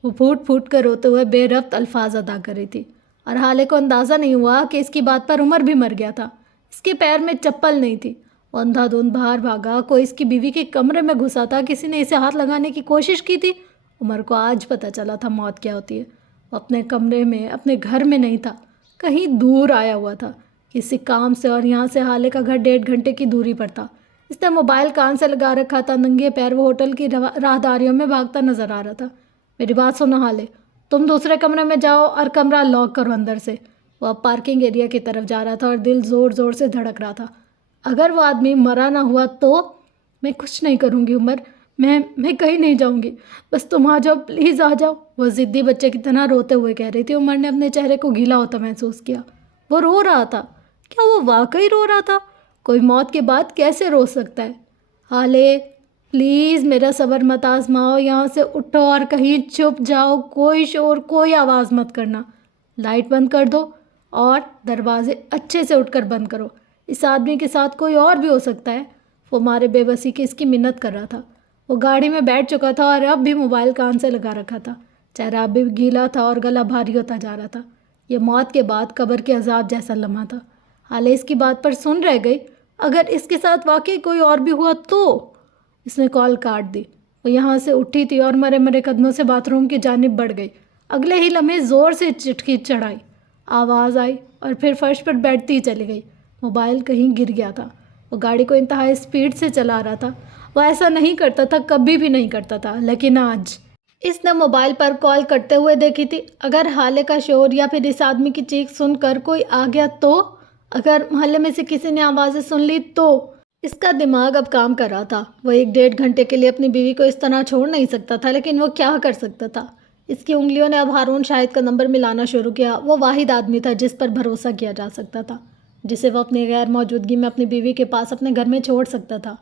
وہ پھوٹ پھوٹ کر روتے ہوئے بے ربط الفاظ ادا کر رہی تھی، اور حالے کو اندازہ نہیں ہوا کہ اس کی بات پر عمر بھی مر گیا تھا۔ اس کے پیر میں چپل نہیں تھی۔ وہ اندھا دھند باہر بھاگا، کوئی اس کی بیوی کے کمرے میں گھسا تھا، کسی نے اسے ہاتھ لگانے کی کوشش کی تھی۔ عمر کو آج پتہ چلا تھا موت کیا ہوتی ہے۔ وہ اپنے کمرے میں، اپنے گھر میں نہیں تھا، کہیں دور آیا ہوا تھا کسی کام سے، اور یہاں سے حالے کا گھر 1.5 گھنٹے کی دوری پر تھا۔ اس نے موبائل کان سے لگا رکھا تھا، ننگے پیر وہ ہوٹل کی راہداریوں میں بھاگتا نظر آ رہا تھا۔ میری بات سنو حالے، تم دوسرے کمرے میں جاؤ اور کمرہ لاک کرو اندر سے۔ وہ اب پارکنگ ایریا کی طرف جا رہا تھا اور دل زور زور سے دھڑک رہا تھا۔ اگر وہ آدمی مرا نہ ہوا تو؟ میں کچھ نہیں کروں گی عمر، میں کہیں نہیں جاؤں گی، بس تم آ جاؤ پلیز آ جاؤ، وہ ضدی بچے کی طرح روتے ہوئے کہہ رہی تھی۔ عمر نے اپنے چہرے کو گیلا ہوتا محسوس کیا۔ وہ رو رہا تھا۔ کیا وہ واقعی رو رہا تھا؟ کوئی موت کے بعد کیسے رو سکتا ہے؟ حالے پلیز میرا صبر مت آزماؤ، یہاں سے اٹھو اور کہیں چھپ جاؤ، کوئی شور، کوئی آواز مت کرنا، لائٹ بند کر دو اور دروازے اچھے سے اٹھ کر بند کرو۔ اس آدمی کے ساتھ کوئی اور بھی ہو سکتا ہے۔ وہ مارے بے بسی کی اس کی منت کر رہا تھا۔ وہ گاڑی میں بیٹھ چکا تھا اور اب بھی موبائل کان سے لگا رکھا تھا۔ چہرہ اب بھی گیلا تھا اور گلا بھاری ہوتا جا رہا تھا۔ یہ موت کے بعد قبر کے عذاب جیسا لمحہ تھا۔ حالے اس کی بات پر سن رہ گئی۔ اگر اس کے ساتھ واقعی کوئی اور بھی ہوا تو؟ اس نے کال کاٹ دی۔ وہ یہاں سے اٹھی تھی اور مرے مرے قدموں سے باتھ روم کی جانب بڑھ گئی۔ اگلے ہی لمحے زور سے چٹکی چڑھائی، آواز آئی اور پھر فرش پر بیٹھتی ہی چلی گئی۔ موبائل کہیں گر گیا تھا۔ وہ گاڑی کو انتہائی اسپیڈ سے چلا رہا تھا۔ وہ ایسا نہیں کرتا تھا، کبھی بھی نہیں کرتا تھا، لیکن آج اس نے موبائل پر کال کرتے ہوئے دیکھی تھی۔ اگر حالے کا شور یا پھر اس آدمی کی چیخ سن کر کوئی آ گیا تو؟ اگر محلے میں سے کسی نے آوازیں سن لی تو؟ اس کا دماغ اب کام کر رہا تھا۔ وہ 1.5 گھنٹے کے لیے اپنی بیوی کو اس طرح چھوڑ نہیں سکتا تھا، لیکن وہ کیا کر سکتا تھا؟ اس کی انگلیوں نے اب ہارون شاہد کا نمبر ملانا شروع کیا۔ وہ واحد آدمی تھا جس پر بھروسہ کیا جا سکتا تھا، جسے وہ اپنی غیر موجودگی میں اپنی بیوی کے پاس اپنے گھر میں چھوڑ سکتا تھا۔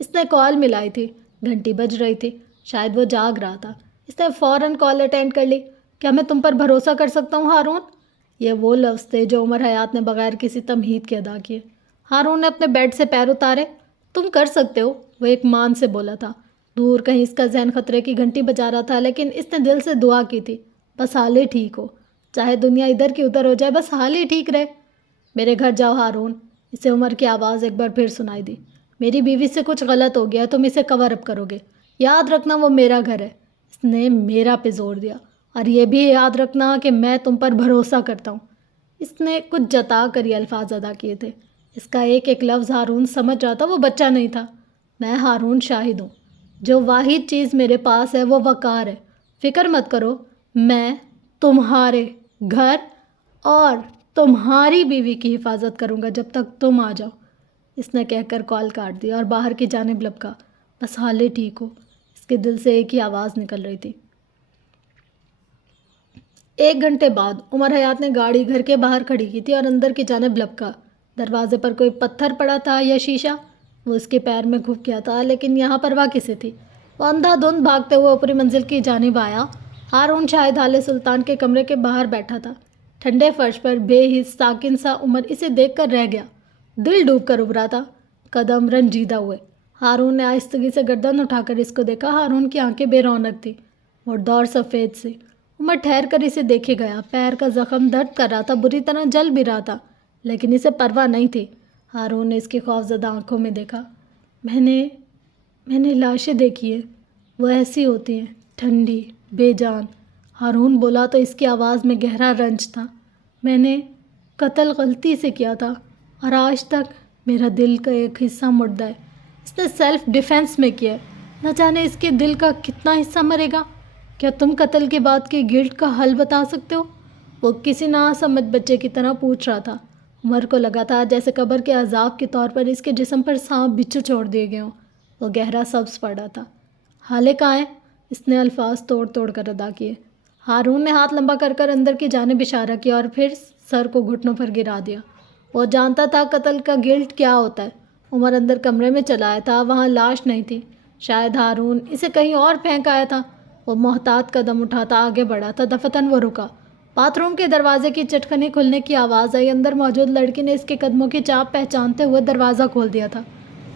اس نے کال ملائی تھی، گھنٹی بج رہی تھی، شاید وہ جاگ رہا تھا۔ اس نے فوراً کال اٹینڈ کر لی۔ کیا میں تم پر بھروسہ کر سکتا ہوں ہارون؟ یہ وہ لفظ تھے جو عمر حیات نے بغیر کسی تمہید کے ادا کیے۔ ہارون نے اپنے بیڈ سے پیر اتارے۔ تم کر سکتے ہو، وہ ایک مان سے بولا تھا۔ دور کہیں اس کا ذہن خطرے کی گھنٹی بجا رہا تھا، لیکن اس نے دل سے دعا کی تھی، بس حال ہی ٹھیک ہو، چاہے دنیا ادھر کی ادھر ہو جائے، بس حال ہی ٹھیک رہے۔ میرے گھر جاؤ ہارون، اسے عمر کی آواز ایک بار پھر سنائی دی۔ میری بیوی سے کچھ غلط ہو گیا، تم اسے کور اپ کرو گے، یاد رکھنا وہ میرا گھر ہے۔ اس نے میرا پہ زور دیا، اور یہ بھی یاد رکھنا کہ میں تم پر بھروسہ کرتا ہوں۔ اس نے کچھ جتا کر یہ الفاظ ادا کیے تھے۔ اس کا ایک ایک لفظ ہارون سمجھ رہا تھا، وہ بچہ نہیں تھا۔ میں ہارون شاہد ہوں، جو واحد چیز میرے پاس ہے وہ وقار ہے۔ فکر مت کرو، میں تمہارے گھر اور تمہاری بیوی کی حفاظت کروں گا جب تک تم آ جاؤ۔ اس نے کہہ کر کال کاٹ دی اور باہر کی جانب لپکا، بس حال ہی ٹھیک ہو۔ اس کے دل سے ایک ہی آواز نکل رہی تھی۔ 1 گھنٹے بعد عمر حیات نے گاڑی گھر کے باہر کھڑی کی تھی اور اندر کی جانب لپکا۔ دروازے پر کوئی پتھر پڑا تھا یا شیشہ، وہ اس کے پیر میں گھس گیا تھا، لیکن یہاں پرواہ کسے تھی؟ وہ اندھا دھند بھاگتے ہوئے اوپری منزل کی جانب آیا۔ ہارون شاہد حال سلطان کے کمرے کے باہر بیٹھا تھا، ٹھنڈے فرش پر بے حس ساکن سا۔ عمر اسے دیکھ کر رہ گیا، دل ڈوب کر ابھرا تھا، قدم رنجیدہ ہوئے۔ ہارون نے آہستگی سے گردن اٹھا کر اس کو دیکھا۔ ہارون کی آنکھیں بے رونق تھیں، مردور سفید سی۔ عمر ٹھہر کر اسے دیکھے گیا۔ پیر کا زخم درد کر رہا تھا، بری طرح جل بھی رہا تھا، لیکن اسے پرواہ نہیں تھی۔ ہارون نے اس کی خوفزدہ آنکھوں میں دیکھا۔ میں نے لاشیں دیکھی ہیں، وہ ایسی ہوتی ہیں، ٹھنڈی، بے جان۔ ہارون بولا تو اس کی آواز میں گہرا رنج تھا۔ میں نے قتل غلطی سے کیا تھا، اور آج تک میرا دل کا ایک حصہ مردہ ہے۔ اس نے سیلف ڈیفینس میں کیا ہے، نہ جانے اس کے دل کا کتنا حصہ مرے گا۔ کیا تم قتل کے بعد کے گلٹ کا حل بتا سکتے ہو؟ وہ کسی ناسمجھ بچے کی طرح پوچھ رہا تھا۔ عمر کو لگا تھا جیسے قبر کے عذاب کے طور پر اس کے جسم پر سانپ بچھو چھوڑ دیے گئے ہوں۔ وہ گہرا سبز پڑا تھا۔ حالے کہاں ہے؟ اس نے الفاظ توڑ توڑ کر ادا کیے۔ ہارون نے ہاتھ لمبا کر اندر کی جانب اشارہ کیا اور پھر سر کو گھٹنوں پر گرا دیا۔ وہ جانتا تھا قتل کا گلٹ کیا ہوتا ہے۔ عمر اندر کمرے میں چلا آیا تھا، وہاں لاش نہیں تھی۔ شاید ہارون اسے کہیں اور پھینک آیا تھا۔ وہ محتاط قدم اٹھاتا آگے بڑھا تھا، دفتن وہ رکا۔ باتھ روم کے دروازے کی چٹکنی کھلنے کی آواز آئی۔ اندر موجود لڑکی نے اس کے قدموں کی چاپ پہچانتے ہوئے دروازہ کھول دیا تھا۔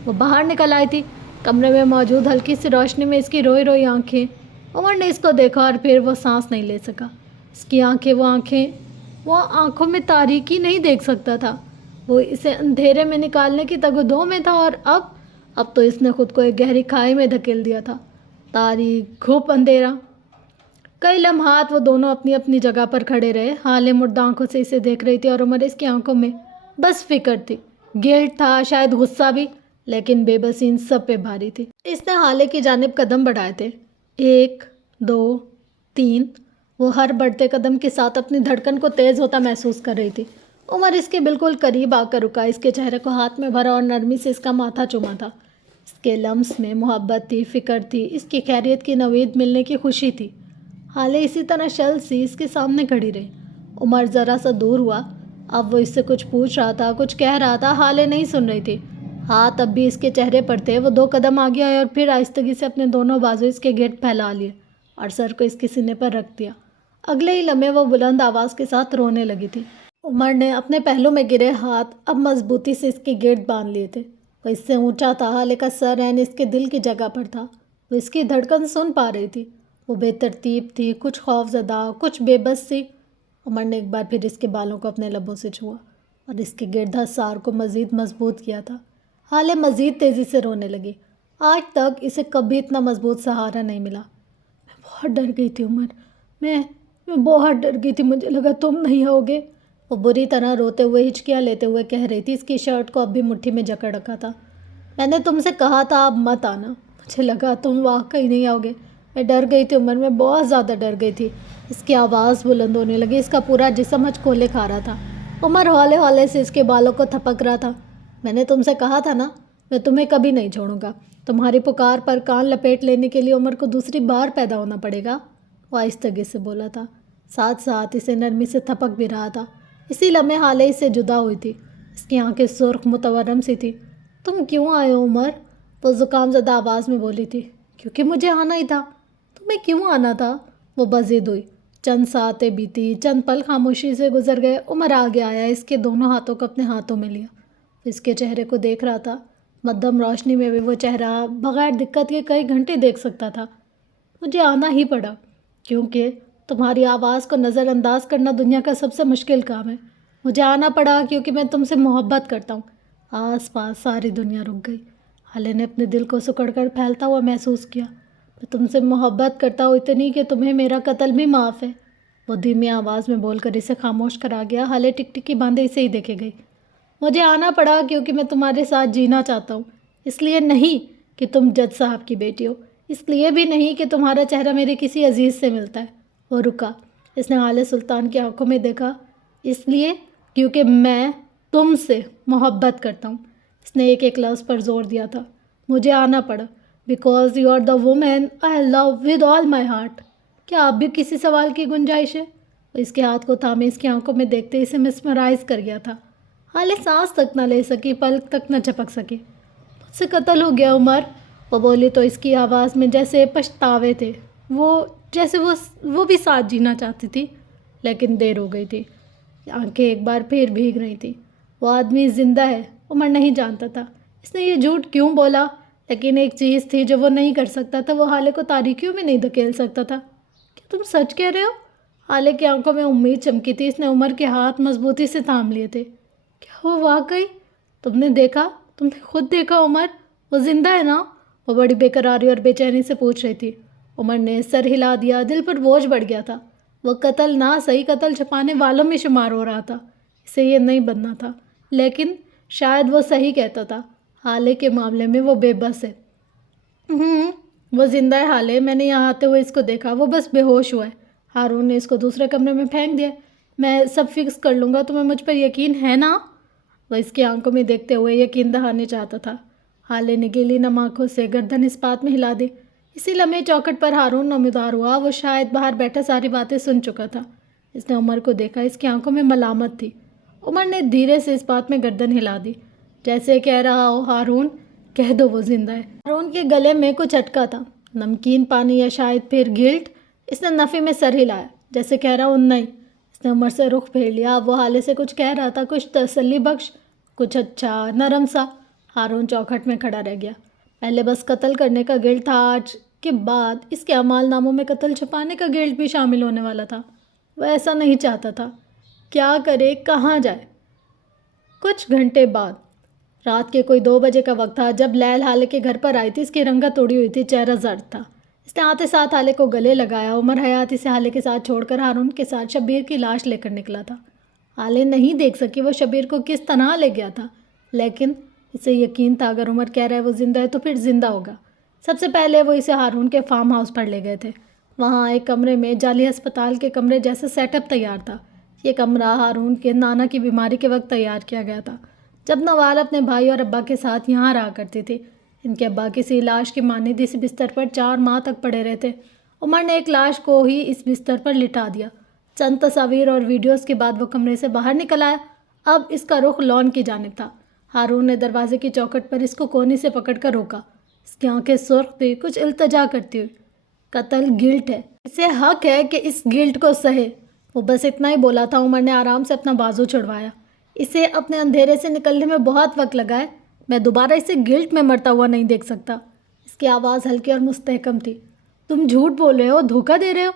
وہ باہر نکل آئی تھی، کمرے میں موجود ہلکی سی روشنی میں اس کی روئی روئی آنکھیں۔ عمر نے اس کو دیکھا اور پھر وہ سانس نہیں لے سکا۔ اس کی آنکھیں وہ آنکھوں میں تاریکی نہیں دیکھ سکتا تھا۔ وہ اسے اندھیرے میں نکالنے کی تگ و دو میں تھا اور اب تو اس نے خود کو ایک گہری کھائی میں دھکیل دیا تھا۔ تاریک، گھپ اندھیرا۔ کئی لمحات وہ دونوں اپنی اپنی جگہ پر کھڑے رہے۔ حالے مردہ آنکھوں سے اسے دیکھ رہی تھی اور عمر اس کی آنکھوں میں بس فکر تھی۔ گلٹ تھا، شاید غصہ بھی، لیکن بے بسی ان سب پہ بھاری تھی۔ اس نے حالے کی جانب قدم بڑھائے تھے۔ 1 2 3۔ وہ ہر بڑھتے قدم کے ساتھ اپنی دھڑکن کو تیز ہوتا محسوس کر رہی تھی۔ عمر اس کے بالکل قریب آ کر رکا، اس کے چہرے کو ہاتھ میں بھرا اور نرمی سے اس کا ماتھا چوما تھا۔ اس کے لمس میں محبت تھی، فکر تھی، اس کی خیریت کی نوید ملنے کی خوشی تھی۔ حالے اسی طرح شل سی اس کے سامنے کھڑی رہی۔ عمر ذرا سا دور ہوا۔ اب وہ اس سے کچھ پوچھ رہا تھا، کچھ کہہ رہا تھا، حالے نہیں سن رہی تھی۔ ہاتھ اب بھی اس کے چہرے پر تھے۔ وہ 2 قدم آگے آئے اور پھر آہستگی سے اپنے دونوں بازو اس کے گرد پھیلا لیے اور سر کو اس کے سینے پر رکھ دیا۔ اگلے ہی لمحے وہ بلند آواز کے ساتھ رونے لگی تھی۔ عمر نے اپنے پہلو میں گرے ہاتھ اب مضبوطی سے اس کے گرد باندھ لیے تھے۔ وہ اس سے اونچا تھا، حالے کا سر عین اس کے دل کی جگہ پر تھا۔ وہ اس کی دھڑکن سن پا رہی تھی۔ وہ بے ترتیب تھی، کچھ خوف زدہ، کچھ بے بس سی۔ عمر نے ایک بار پھر اس کے بالوں کو اپنے لبوں سے چھوا اور اس کے گرد حسار کو مزید مضبوط کیا تھا۔ حالے مزید تیزی سے رونے لگی۔ آج تک اسے کبھی اتنا مضبوط سہارا نہیں ملا۔ میں بہت ڈر گئی تھی عمر، میں بہت ڈر گئی تھی، مجھے لگا تم نہیں ہوگے۔ وہ بری طرح روتے ہوئے ہچکیاں لیتے ہوئے کہہ رہی تھی۔ اس کی شرٹ کو اب بھی مٹھی میں جکڑ رکھا تھا۔ میں نے تم سے کہا تھا اب مت آنا، مجھے لگا تم واقعی نہیں آؤگے۔ میں ڈر گئی تھی عمر، میں بہت زیادہ ڈر گئی تھی۔ اس کی آواز بلند ہونے لگی، اس کا پورا جسم ہچکولے کھا رہا تھا۔ عمر ہولے ہولے سے اس کے بالوں کو تھپک رہا تھا۔ میں نے تم سے کہا تھا نا، میں تمہیں کبھی نہیں چھوڑوں گا۔ تمہاری پکار پر کان لپیٹ لینے کے لیے عمر کو دوسری بار پیدا ہونا پڑے گا، وہ آہستگی سے بولا تھا، ساتھ ساتھ اسے نرمی سے تھپک بھی رہا تھا۔ اسی لمحے حالے اس سے جدا ہوئی تھی۔ اس کی آنکھیں سرخ متورم سی تھی۔ تم کیوں آئے ہو عمر؟ وہ زکام زدہ آواز میں بولی تھی۔ کیونکہ مجھے آنا ہی تھا۔ تمہیں کیوں آنا تھا؟ وہ بضد ہوئی۔ چند ساعتیں بیتی، چند پل خاموشی سے گزر گئے۔ عمر آگے آیا، اس کے دونوں ہاتھوں کو اپنے ہاتھوں میں لیا، اس کے چہرے کو دیکھ رہا تھا۔ مدھم روشنی میں بھی وہ چہرہ بغیر دقت کے کئی گھنٹے دیکھ سکتا تھا۔ مجھے آنا ہی پڑا کیونکہ تمہاری آواز کو نظر انداز کرنا دنیا کا سب سے مشکل کام ہے۔ مجھے آنا پڑا کیونکہ میں تم سے محبت کرتا ہوں۔ آس پاس ساری دنیا رک گئی۔ حالے نے اپنے دل کو سکڑ کر پھیلتا ہوا محسوس کیا۔ میں تم سے محبت کرتا ہوں اتنی کہ تمہیں میرا قتل بھی معاف ہے، وہ دھیمی آواز میں بول کر اسے خاموش کرا گیا۔ حالے ٹکٹکی باندھے اسے ہی دیکھے گئی۔ مجھے آنا پڑا کیونکہ میں تمہارے ساتھ جینا چاہتا ہوں، اس لیے نہیں کہ تم جج صاحب کی بیٹی ہو، اس لیے بھی نہیں کہ تمہارا چہرہ میرے کسی عزیز سے ملتا ہے۔ وہ رکا، اس نے حالے سلطان کی آنکھوں میں دیکھا۔ اس لیے کیونکہ میں تم سے محبت کرتا ہوں، اس نے ایک ایک لفظ پر زور دیا تھا۔ مجھے آنا پڑا because you are the woman I love with all my heart. کیا اب بھی کسی سوال کی گنجائش ہے؟ وہ اس کے ہاتھ کو تھامے اس کی آنکھوں میں دیکھتے اسے مسمرائز کر گیا تھا۔ حالے سانس تک نہ لے سکی، پلک تک نہ جھپک سکی۔ مجھ سے قتل ہو گیا عمر، وہ بولی تو اس کی آواز میں جیسے پچھتاوے تھے، جیسے وہ بھی ساتھ جینا چاہتی تھی، لیکن دیر ہو گئی تھی۔ آنکھیں ایک بار پھر بھیگ رہی تھیں۔ وہ آدمی زندہ ہے، عمر نہیں جانتا تھا اس نے یہ جھوٹ کیوں بولا، لیکن ایک چیز تھی جو وہ نہیں کر سکتا تھا، وہ حالے کو تاریکیوں میں نہیں دھکیل سکتا تھا۔ کیا تم سچ کہہ رہے ہو؟ حالے کی آنکھوں میں امید چمکی تھی۔ اس نے عمر کے ہاتھ مضبوطی سے تھام لیے تھے۔ کیا وہ واقعی؟ تم نے دیکھا؟ تم نے خود دیکھا عمر؟ وہ زندہ ہے نا؟ وہ بڑی بے قراری اور بے چینی سے پوچھ رہی تھی۔ عمر نے سر ہلا دیا، دل پر بوجھ بڑھ گیا تھا۔ وہ قتل نہ صحیح، قتل چھپانے والوں میں شمار ہو رہا تھا، اسے یہ نہیں بننا تھا، لیکن شاید وہ صحیح کہتا تھا۔ حالے کے معاملے میں وہ بے بس ہے۔ وہ زندہ ہے حالے، میں نے یہاں آتے ہوئے اس کو دیکھا، وہ بس بے ہوش ہوا ہے۔ ہارون نے اس کو دوسرے کمرے میں پھینک دیا۔ میں سب فکس کر لوں گا، تمہیں مجھ پر یقین ہے نا؟ وہ اس کی آنکھوں میں دیکھتے ہوئے یقین دہانی چاہتا تھا۔ حالے نے گیلی نم آنکھوں سے گردن اس بات میں ہلا دی۔ اسی لمحے چوکھٹ پر ہارون نمودار ہوا۔ وہ شاید باہر بیٹھا ساری باتیں سن چکا تھا۔ اس نے عمر کو دیکھا، اس کی آنکھوں میں ملامت تھی۔ عمر نے دھیرے سے اس بات میں گردن ہلا دی، جیسے کہہ رہا ہو ہارون کہہ دو وہ زندہ ہے۔ ہارون کے گلے میں کچھ اٹکا تھا، نمکین پانی یا شاید پھر گلٹ۔ اس نے نفی میں سر ہلایا، جیسے کہہ رہا ہوں نہیں۔ اس نے عمر سے رخ پھیر لیا۔ اب وہ حالے سے کچھ کہہ رہا تھا، کچھ تسلی بخش، کچھ اچھا نرم سا۔ ہارون چوکھٹ میں کھڑا رہ گیا۔ پہلے بس قتل کرنے کا گلٹ تھا، آج کے بعد اس کے اعمال ناموں میں قتل چھپانے کا گلٹ بھی شامل ہونے والا تھا۔ وہ ایسا نہیں چاہتا تھا۔ کیا کرے، کہاں جائے؟ کچھ گھنٹے بعد رات کے کوئی 2 بجے کا وقت تھا جب لیل حالے کے گھر پر آئی تھی۔ اس کی رنگت اڑی ہوئی تھی، چہرہ زرد تھا۔ اس نے آتے ساتھ حالے کو گلے لگایا۔ عمر حیاتی سے حالے کے ساتھ چھوڑ کر ہارون کے ساتھ شبیر کی لاش لے کر نکلا تھا۔ حالے نہیں دیکھ سکی وہ شبیر کو کس طرح لے گیا تھا، لیکن اسے یقین تھا اگر عمر کہہ رہا ہے وہ زندہ ہے تو پھر زندہ ہوگا۔ سب سے پہلے وہ اسے ہارون کے فارم ہاؤس پر لے گئے تھے۔ وہاں ایک کمرے میں جعلی ہسپتال کے کمرے جیسا سیٹ اپ تیار تھا۔ یہ کمرہ ہارون کے نانا کی بیماری کے وقت تیار کیا گیا تھا، جب نوال اپنے بھائی اور ابا کے ساتھ یہاں رہا کرتی تھی۔ ان کے ابا کسی لاش کی مانند اس بستر پر 4 ماہ تک پڑے رہتے۔ عمر نے ایک لاش کو ہی اس بستر پر لٹا دیا۔ چند تصاویر اور ویڈیوز کے بعد وہ کمرے سے باہر نکل آیا۔ اب اس کا رخ لان کی جانب تھا۔ ہارون نے دروازے کی چوکھٹ پر اس کو کونے سے پکڑ کر روکا۔ اس کی آنکھیں سرخ تھی، کچھ التجا کرتی ہوئی۔ قتل گلٹ ہے، اسے حق ہے کہ اس گلٹ کو سہے۔ وہ بس اتنا ہی بولا تھا۔ عمر نے آرام سے اپنا بازو چھڑوایا۔ اسے اپنے اندھیرے سے نکلنے میں بہت وقت لگا ہے، میں دوبارہ اسے گلٹ میں مرتا ہوا نہیں دیکھ سکتا۔ اس کی آواز ہلکی اور مستحکم تھی۔ تم جھوٹ بول رہے ہو، دھوکہ دے رہے ہو؟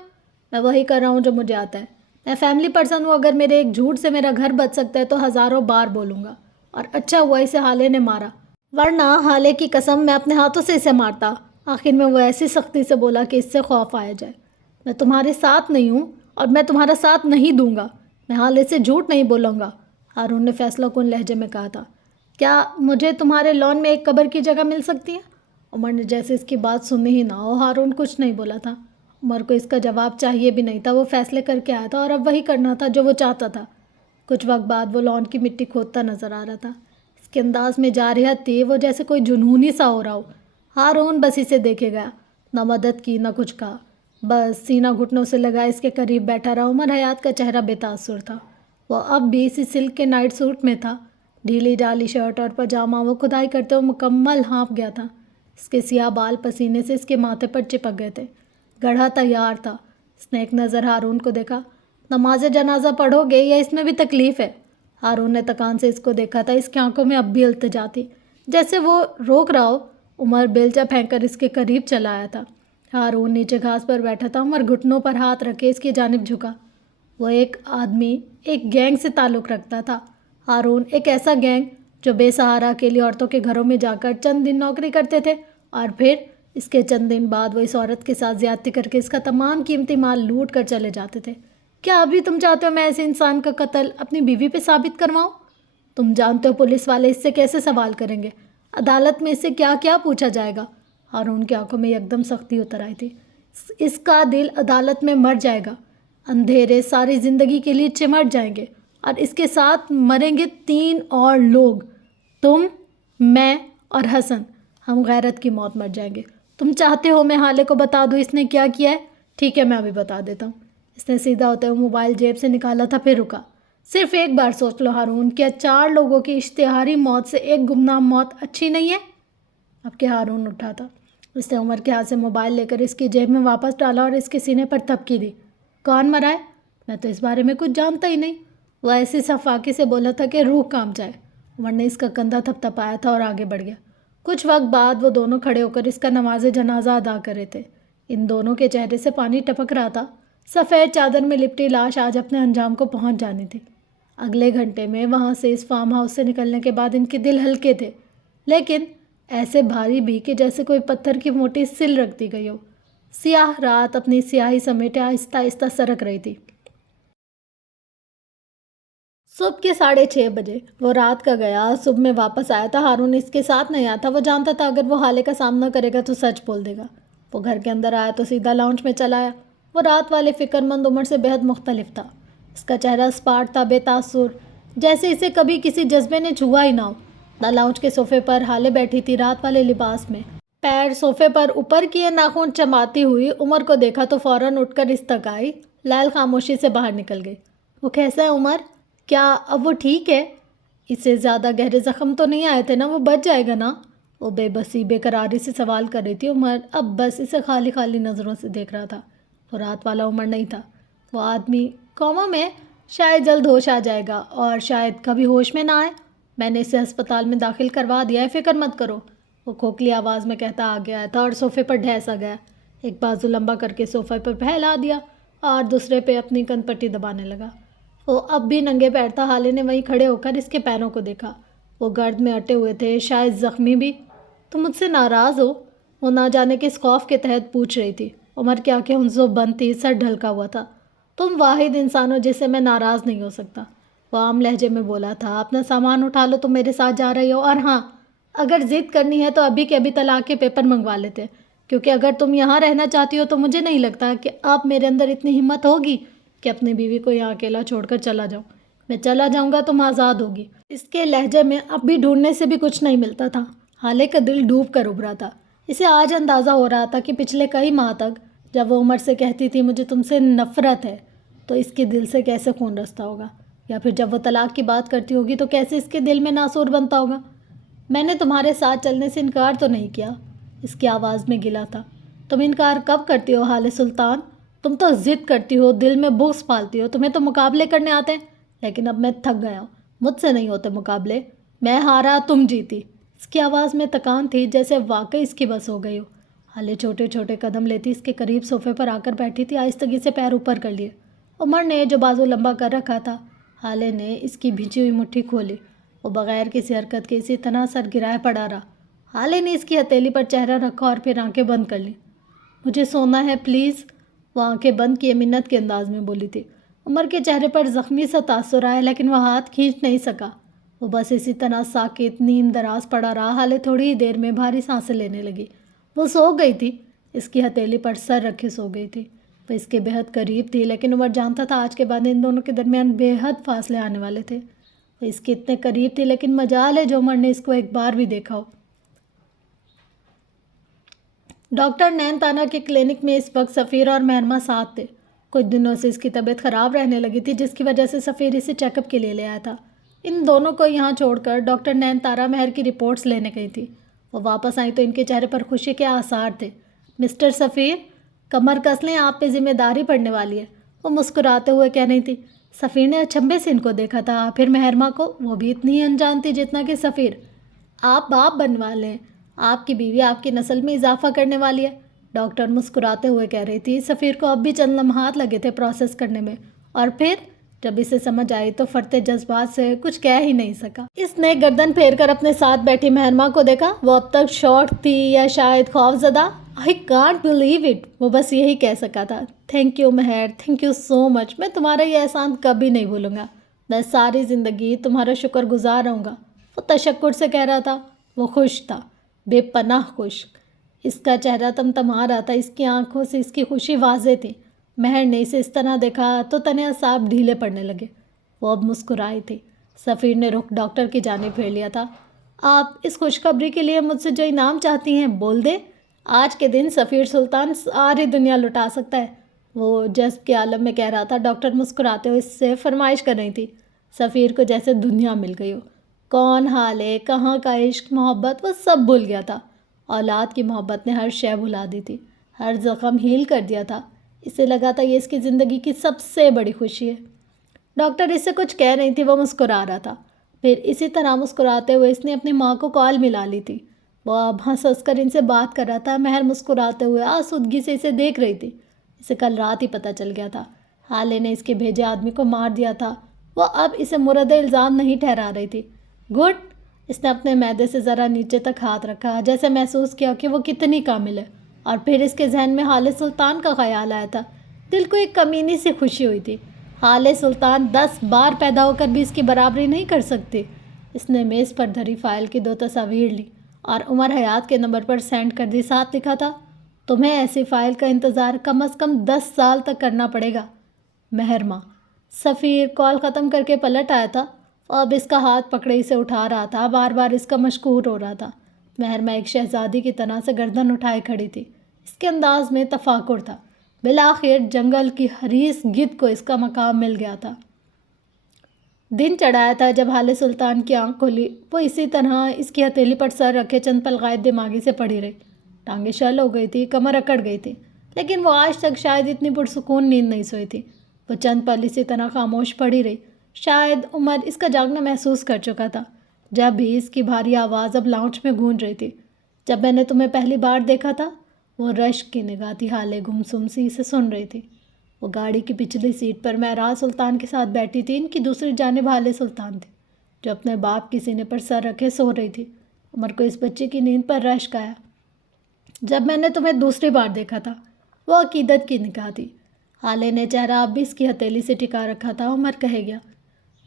میں وہی کر رہا ہوں جو مجھے آتا ہے۔ میں فیملی پرسن ہوں، اگر میرے ایک جھوٹ سے میرا گھر بچ سکتا ہے تو ہزاروں بار بولوں گا۔ اور اچھا ہوا اسے حالے نے مارا، ورنہ حالے کی قسم میں اپنے ہاتھوں سے اسے مارتا۔ آخر میں وہ ایسی سختی سے بولا کہ اس سے خوف آیا جائے۔ میں تمہارے ساتھ نہیں ہوں اور میں تمہارا ساتھ نہیں دوں گا۔ میں حالے سے جھوٹ نہیں بولوں گا، ہارون نے فیصلہ کن لہجے میں کہا تھا۔ کیا مجھے تمہارے لان میں ایک قبر کی جگہ مل سکتی ہے؟ عمر نے جیسے اس کی بات سنی ہی نہ ہو۔ ہارون کچھ نہیں بولا تھا۔ عمر کو اس کا جواب چاہیے بھی نہیں تھا، وہ فیصلے کر کے آیا تھا اور اب وہی کرنا تھا جو وہ چاہتا تھا۔ کچھ وقت بعد وہ لان کی مٹی کھودتا نظر آ رہا تھا۔ اس کے انداز میں جارحیت تھی، وہ جیسے کوئی جنونی سا ہو رہا ہو۔ ہارون بس اسے دیکھے گیا، نہ مدد کی نہ کچھ کہا، بس سینہ گھٹنوں سے لگا اس کے قریب بیٹھا رہا۔ عمر حیات کا چہرہ بے تاثر تھا۔ وہ اب بھی اسی سلک کے نائٹ سوٹ میں تھا، ڈھیلی ڈالی شرٹ اور پاجامہ۔ وہ کھدائی کرتے ہوئے مکمل ہانپ گیا تھا۔ اس کے سیاہ بال پسینے سے اس کے ماتھے پر چپک گئے تھے۔ گڑھا تیار تھا۔ اس نے ایک نظر ہارون کو دیکھا۔ نماز جنازہ پڑھو گے یا اس میں بھی تکلیف ہے؟ ہارون نے تکان سے اس کو دیکھا تھا۔ اس کی آنکھوں میں اب بھی التجا تھی، جیسے وہ روک رہا ہو۔ عمر بیلچہ پھینک کر اس کے قریب چلا آیا تھا۔ ہارون نیچے گھاس پر بیٹھا تھا۔ عمر گھٹنوں پر ہاتھ رکھے اس کی جانب جھکا۔ وہ ایک آدمی ایک گینگ سے تعلق رکھتا تھا، ہارون، ایک ایسا گینگ جو بے سہارا اکیلی عورتوں کے گھروں میں جا کر چند دن نوکری کرتے تھے اور پھر اس کے چند دن بعد وہ اس عورت کے ساتھ زیادتی کر کے اس کا تمام قیمتی مال لوٹ کر چلے جاتے تھے۔ کیا ابھی تم چاہتے ہو میں ایسے انسان کا قتل اپنی بیوی پہ ثابت کرواؤں؟ تم جانتے ہو پولیس والے اس سے کیسے سوال کریں گے، عدالت میں اس سے کیا کیا پوچھا جائے گا؟ ہارون کی آنکھوں میں یکدم سختی اتر آئی تھی۔ اس کا دل عدالت میں مر جائے گا، اندھیرے ساری زندگی کے لیے چمٹ جائیں گے اور اس کے ساتھ مریں گے 3 اور لوگ، تم، میں اور حسن۔ ہم غیرت کی موت مر جائیں گے۔ تم چاہتے ہو میں حالے کو بتا دوں اس نے کیا کیا ہے؟ ٹھیک ہے، میں ابھی بتا دیتا ہوں۔ اس نے سیدھا ہوتے ہوئے موبائل جیب سے نکالا تھا، پھر رکا۔ صرف ایک بار سوچ لو ہارون، کیا 4 لوگوں کی اشتہاری موت سے ایک گمنام موت اچھی نہیں ہے؟ اب کہ ہارون اٹھا تھا، اس نے عمر کے ہاتھ سے موبائل لے کر اس کی جیب میں واپس ڈالا اور اس کے سینے پر تھپکی دی۔ کون مرا ہے؟ میں تو اس بارے میں کچھ جانتا ہی نہیں۔ وہ ایسی صفاقی سے بولا تھا کہ روح کانپ جائے۔ عمر نے اس کا کندھا تھپتھپایا تھا اور آگے بڑھ گیا۔ کچھ وقت بعد وہ دونوں کھڑے ہو کر اس کا نماز جنازہ ادا کر رہے تھے۔ ان دونوں کے چہرے سے پانی ٹپک رہا تھا۔ سفید چادر میں لپٹی لاش آج اپنے انجام کو پہنچ جانی تھی۔ اگلے گھنٹے میں وہاں سے اس فارم ہاؤس سے نکلنے کے بعد ان کے دل ہلکے تھے، لیکن ایسے بھاری بھی کہ جیسے کوئی پتھر کی موٹی سل رکھ دی گئی ہو۔ سیاہ رات اپنی سیاہی سمیٹے آہستہ آہستہ سرک رہی تھی۔ صبح کے 6:30 بجے وہ رات کا گیا، صبح میں واپس آیا تھا۔ ہارون اس کے ساتھ نہیں آیا تھا۔ وہ جانتا تھا اگر وہ حالے کا سامنا کرے گا تو سچ بول دے گا۔ وہ گھر کے اندر آیا تو سیدھا لاؤنج میں چلا آیا۔ وہ رات والے فکر مند عمر سے بہت مختلف تھا۔ اس کا چہرہ اسپاٹ تھا، بے تاثر، جیسے اسے کبھی کسی جذبے نے چھوا ہی نہ ہو۔ دا لاؤنج کے صوفے پر ہالے بیٹھی تھی رات والے لباس میں، پیر صوفے پر اوپر کیے، ناخن چماتی ہوئی۔ عمر کو دیکھا تو فوراً اٹھ کر استکائی۔ لائل خاموشی سے باہر نکل گئی۔ وہ کیسا ہے عمر؟ کیا اب وہ ٹھیک ہے؟ اسے زیادہ گہرے زخم تو نہیں آئے تھے نا؟ وہ بچ جائے گا نا؟ وہ بے بسی بے قراری سے سوال کر رہی تھی۔ عمر اب بس اسے خالی خالی نظروں سے دیکھ رہا تھا۔ وہ رات والا عمر نہیں تھا۔ وہ آدمی کوما میں، شاید جلد ہوش آ جائے گا اور شاید کبھی ہوش میں نہ آئے۔ میں نے اسے ہسپتال میں داخل کروا دیا ہے، فکر مت کرو، وہ کھوکھلی آواز میں کہتا آ گیا تھا اور صوفے پر ڈھیسا گیا۔ ایک بازو لمبا کر کے صوفے پر پھیلا دیا اور دوسرے پہ اپنی کن پٹی دبانے لگا۔ وہ اب بھی ننگے پیر تھا۔ حالے نے وہیں کھڑے ہو کر اس کے پیروں کو دیکھا۔ وہ گرد میں اٹے ہوئے تھے، شاید زخمی بھی۔ تم مجھ سے ناراض ہو؟ وہ نہ جانے کس خوف کے تحت پوچھ رہی تھی۔ عمر کی آنکھیں ہنزو بند تھی، سر ڈھلکا ہوا تھا۔ تم واحد انسان ہو جس سے میں ناراض نہیں ہو سکتا، وہ عام لہجے میں بولا تھا۔ اپنا سامان اٹھا لو، تم میرے ساتھ جا رہی ہو، اور ہاں، اگر ضد کرنی ہے تو ابھی کے ابھی طلاق کے پیپر منگوا لیتے، کیونکہ اگر تم یہاں رہنا چاہتی ہو تو مجھے نہیں لگتا کہ اب میرے اندر اتنی ہمت ہوگی کہ اپنی بیوی کو یہاں اکیلا چھوڑ کر چلا جاؤں۔ میں چلا جاؤں گا، تم آزاد ہوگی۔ اس کے لہجے میں اب بھی ڈھونڈنے سے بھی کچھ نہیں ملتا تھا۔ حالے کا دل ڈوب کر ابھرا تھا۔ اسے آج اندازہ ہو رہا تھا کہ پچھلے کئی ماہ تک جب وہ عمر سے کہتی تھی مجھے تم سے نفرت ہے، تو اس کے دل سے کیسے خون رستا ہوگا، یا پھر جب وہ طلاق کی بات کرتی ہوگی تو کیسے اس کے دل میں ناسور بنتا ہوگا۔ میں نے تمہارے ساتھ چلنے سے انکار تو نہیں کیا، اس کی آواز میں گلا تھا۔ تم انکار کب کرتی ہو حالے سلطان؟ تم تو ضد کرتی ہو، دل میں بغض پالتی ہو، تمہیں تو مقابلے کرنے آتے ہیں، لیکن اب میں تھک گیا ہوں، مجھ سے نہیں ہوتے مقابلے، میں ہارا تم جیتی۔ اس کی آواز میں تکان تھی، جیسے واقعی اس کی بس ہو گئی ہو۔ حالے چھوٹے چھوٹے قدم لیتی اس کے قریب صوفے پر آ کر بیٹھی تھی، آہستگی سے پیر اوپر کر لیے۔ عمر نے جو بازو لمبا کر رکھا تھا، حالے نے اس کی بھیجی ہوئی مٹھی کھولی۔ وہ بغیر کسی حرکت کے اسی طرح سر گرائے پڑا رہا۔ حالے نے اس کی ہتھیلی پر چہرہ رکھا اور پھر آنکھیں بند کر لیں۔ مجھے سونا ہے پلیز، وہ آنکھیں بند کیے منت کے انداز میں بولی تھی۔ عمر کے چہرے پر زخمی سا تاثر آیا، لیکن وہ ہاتھ کھینچ نہیں سکا۔ وہ بس اسی طرح ساکت نیم دراز پڑا رہا۔ حالے تھوڑی ہی دیر میں بھاری سانسیں لینے لگی۔ وہ سو گئی تھی، اس کی ہتھیلی پر سر رکھے سو گئی تھی۔ وہ اس کے بہت قریب تھی، لیکن عمر جانتا تھا آج کے بعد ان دونوں کے درمیان بے حد فاصلے آنے والے تھے۔ وہ اس کے اتنے قریب تھی، لیکن مجال ہے جو عمر نے اس کو ایک بار بھی دیکھا ہو۔ ڈاکٹر نین تانا کے کلینک میں اس وقت سفیر اور مہرمہ ساتھ تھے۔ کچھ دنوں سے اس کی طبیعت خراب رہنے لگی تھی، جس کی وجہ سے سفیر اسے چیک اپ کے لیے لے آیا تھا۔ ان دونوں کو یہاں چھوڑ کر ڈاکٹر نین تارا مہر کی رپورٹس لینے گئی تھی۔ وہ واپس آئیں تو ان کے چہرے پر خوشی کے آثار تھے۔ مسٹر سفیر، کمر کس لیں، آپ پہ ذمہ داری پڑنے والی ہے، وہ مسکراتے ہوئے کہہ رہی تھی۔ سفیر نے اچنبھے سے ان کو دیکھا تھا، پھر مہرمہ کو، وہ بھی اتنی ہی انجان تھی جتنا کہ سفیر۔ آپ باپ بننے والے ہیں، آپ کی بیوی آپ کی نسل میں اضافہ کرنے والی ہے، ڈاکٹر مسکراتے ہوئے کہہ رہی تھی۔ سفیر کو اب بھی چند لمحات لگے تھے پروسیس کرنے میں، اور پھر جب اسے سمجھ آئی تو فرتے جذبات سے کچھ کہہ ہی نہیں سکا۔ اس نے گردن پھیر کر اپنے ساتھ بیٹھی مہرمہ کو دیکھا۔ وہ اب تک شاک تھی یا شاید خوف زدہ۔ I can't believe it، وہ بس یہی کہہ سکا تھا۔ تھینک یو مہر، تھینک یو سو مچ، میں تمہارا یہ احسان کبھی نہیں بھولوں گا، میں ساری زندگی تمہارا شکر گزار رہوں گا، وہ تشکر سے کہہ رہا تھا۔ وہ خوش تھا، بے پناہ خوش۔ اس کا چہرہ تمتما رہا تھا، اس کی آنکھوں سے اس کی خوشی واضح تھی۔ مہر نے اسے اس طرح دیکھا تو تنے اعصاب ڈھیلے پڑنے لگے۔ وہ اب مسکرائی تھی۔ سفیر نے رخ ڈاکٹر کی جانب پھیر لیا تھا۔ آپ اس خوشخبری کے لیے مجھ سے جو انعام چاہتی ہیں بول دیں، آج کے دن سفیر سلطان ساری دنیا لٹا سکتا ہے، وہ جذب کے عالم میں کہہ رہا تھا۔ ڈاکٹر مسکراتے ہوئے اس سے فرمائش کر رہی تھی۔ سفیر کو جیسے دنیا مل گئی ہو، کون حال ہے، کہاں کا عشق، محبت، وہ سب بھول گیا تھا۔ اولاد کی محبت نے ہر شے بھلا دی تھی، ہر زخم ہیل کر دیا تھا۔ اسے لگا تھا یہ اس کی زندگی کی سب سے بڑی خوشی ہے۔ ڈاکٹر اس سے کچھ کہہ رہی تھی، وہ مسکرا رہا تھا۔ پھر اسی طرح مسکراتے ہوئے اس نے اپنی ماں کو کال ملا لی تھی۔ وہ اب ہنس کر ان سے بات کر رہا تھا۔ مہر مسکراتے ہوئے آسودگی سے اسے دیکھ رہی تھی۔ اسے کل رات ہی پتہ چل گیا تھا، حالے نے اس کے بھیجے آدمی کو مار دیا تھا۔ وہ اب اسے مورد الزام نہیں ٹھہرا رہی تھی۔ گڈ، اس نے اپنے معدے سے ذرا نیچے تک ہاتھ رکھا، جیسے محسوس کیا کہ وہ کتنی کامل ہے، اور پھر اس کے ذہن میں حالے سلطان کا خیال آیا تھا۔ دل کو ایک کمینی سی خوشی ہوئی تھی۔ حالے سلطان 10 بار پیدا ہو کر بھی اس کی برابری نہیں کر سکتی۔ اس نے میز پر دھری فائل کی 2 تصاویر لی اور عمر حیات کے نمبر پر سینڈ کر دی۔ ساتھ لکھا تھا، تمہیں ایسی فائل کا انتظار کم از کم 10 سال تک کرنا پڑے گا، مہرمہ۔ سفیر کال ختم کر کے پلٹ آیا تھا، اب اس کا ہاتھ پکڑے اسے اٹھا رہا تھا، بار بار اس کا مشکور ہو رہا تھا۔ مہرمہ ایک شہزادی کی طرح سے گردن اٹھائے کھڑی تھی، اس کے انداز میں تفاکر تھا۔ بالآخر جنگل کی حریص گدھ کو اس کا مقام مل گیا تھا۔ دن چڑھایا تھا جب حال سلطان کی آنکھ کھلی، وہ اسی طرح اس کی ہتھیلی پر سر رکھے چند پل غائب دماغی سے پڑی رہی۔ ٹانگیں شل ہو گئی تھی، کمر اکڑ گئی تھی، لیکن وہ آج تک شاید اتنی پرسکون نیند نہیں سوئی تھی۔ وہ چند پل اسی طرح خاموش پڑی رہی۔ شاید عمر اس کا جاگنا محسوس کر چکا تھا، جب بھی اس کی بھاری آواز اب لاؤنج میں گونج رہی تھی۔ جب میں نے تمہیں پہلی بار دیکھا تھا، وہ رشک کی نگاہ تھی، حالے گمسم سی اسے سن رہی تھی۔ وہ گاڑی کی پچھلی سیٹ پر مہراز سلطان کے ساتھ بیٹھی تھی، ان کی دوسری جانب حال سلطان تھی، جو اپنے باپ کی سینے پر سر رکھے سو رہی تھی۔ عمر کو اس بچے کی نیند پر رشک آیا۔ جب میں نے تمہیں دوسری بار دیکھا تھا، وہ عقیدت کی نگاہ تھی، حالے نے چہرہ اب بھی اس کی ہتھیلی سے ٹکا رکھا تھا۔ عمر کہے گیا۔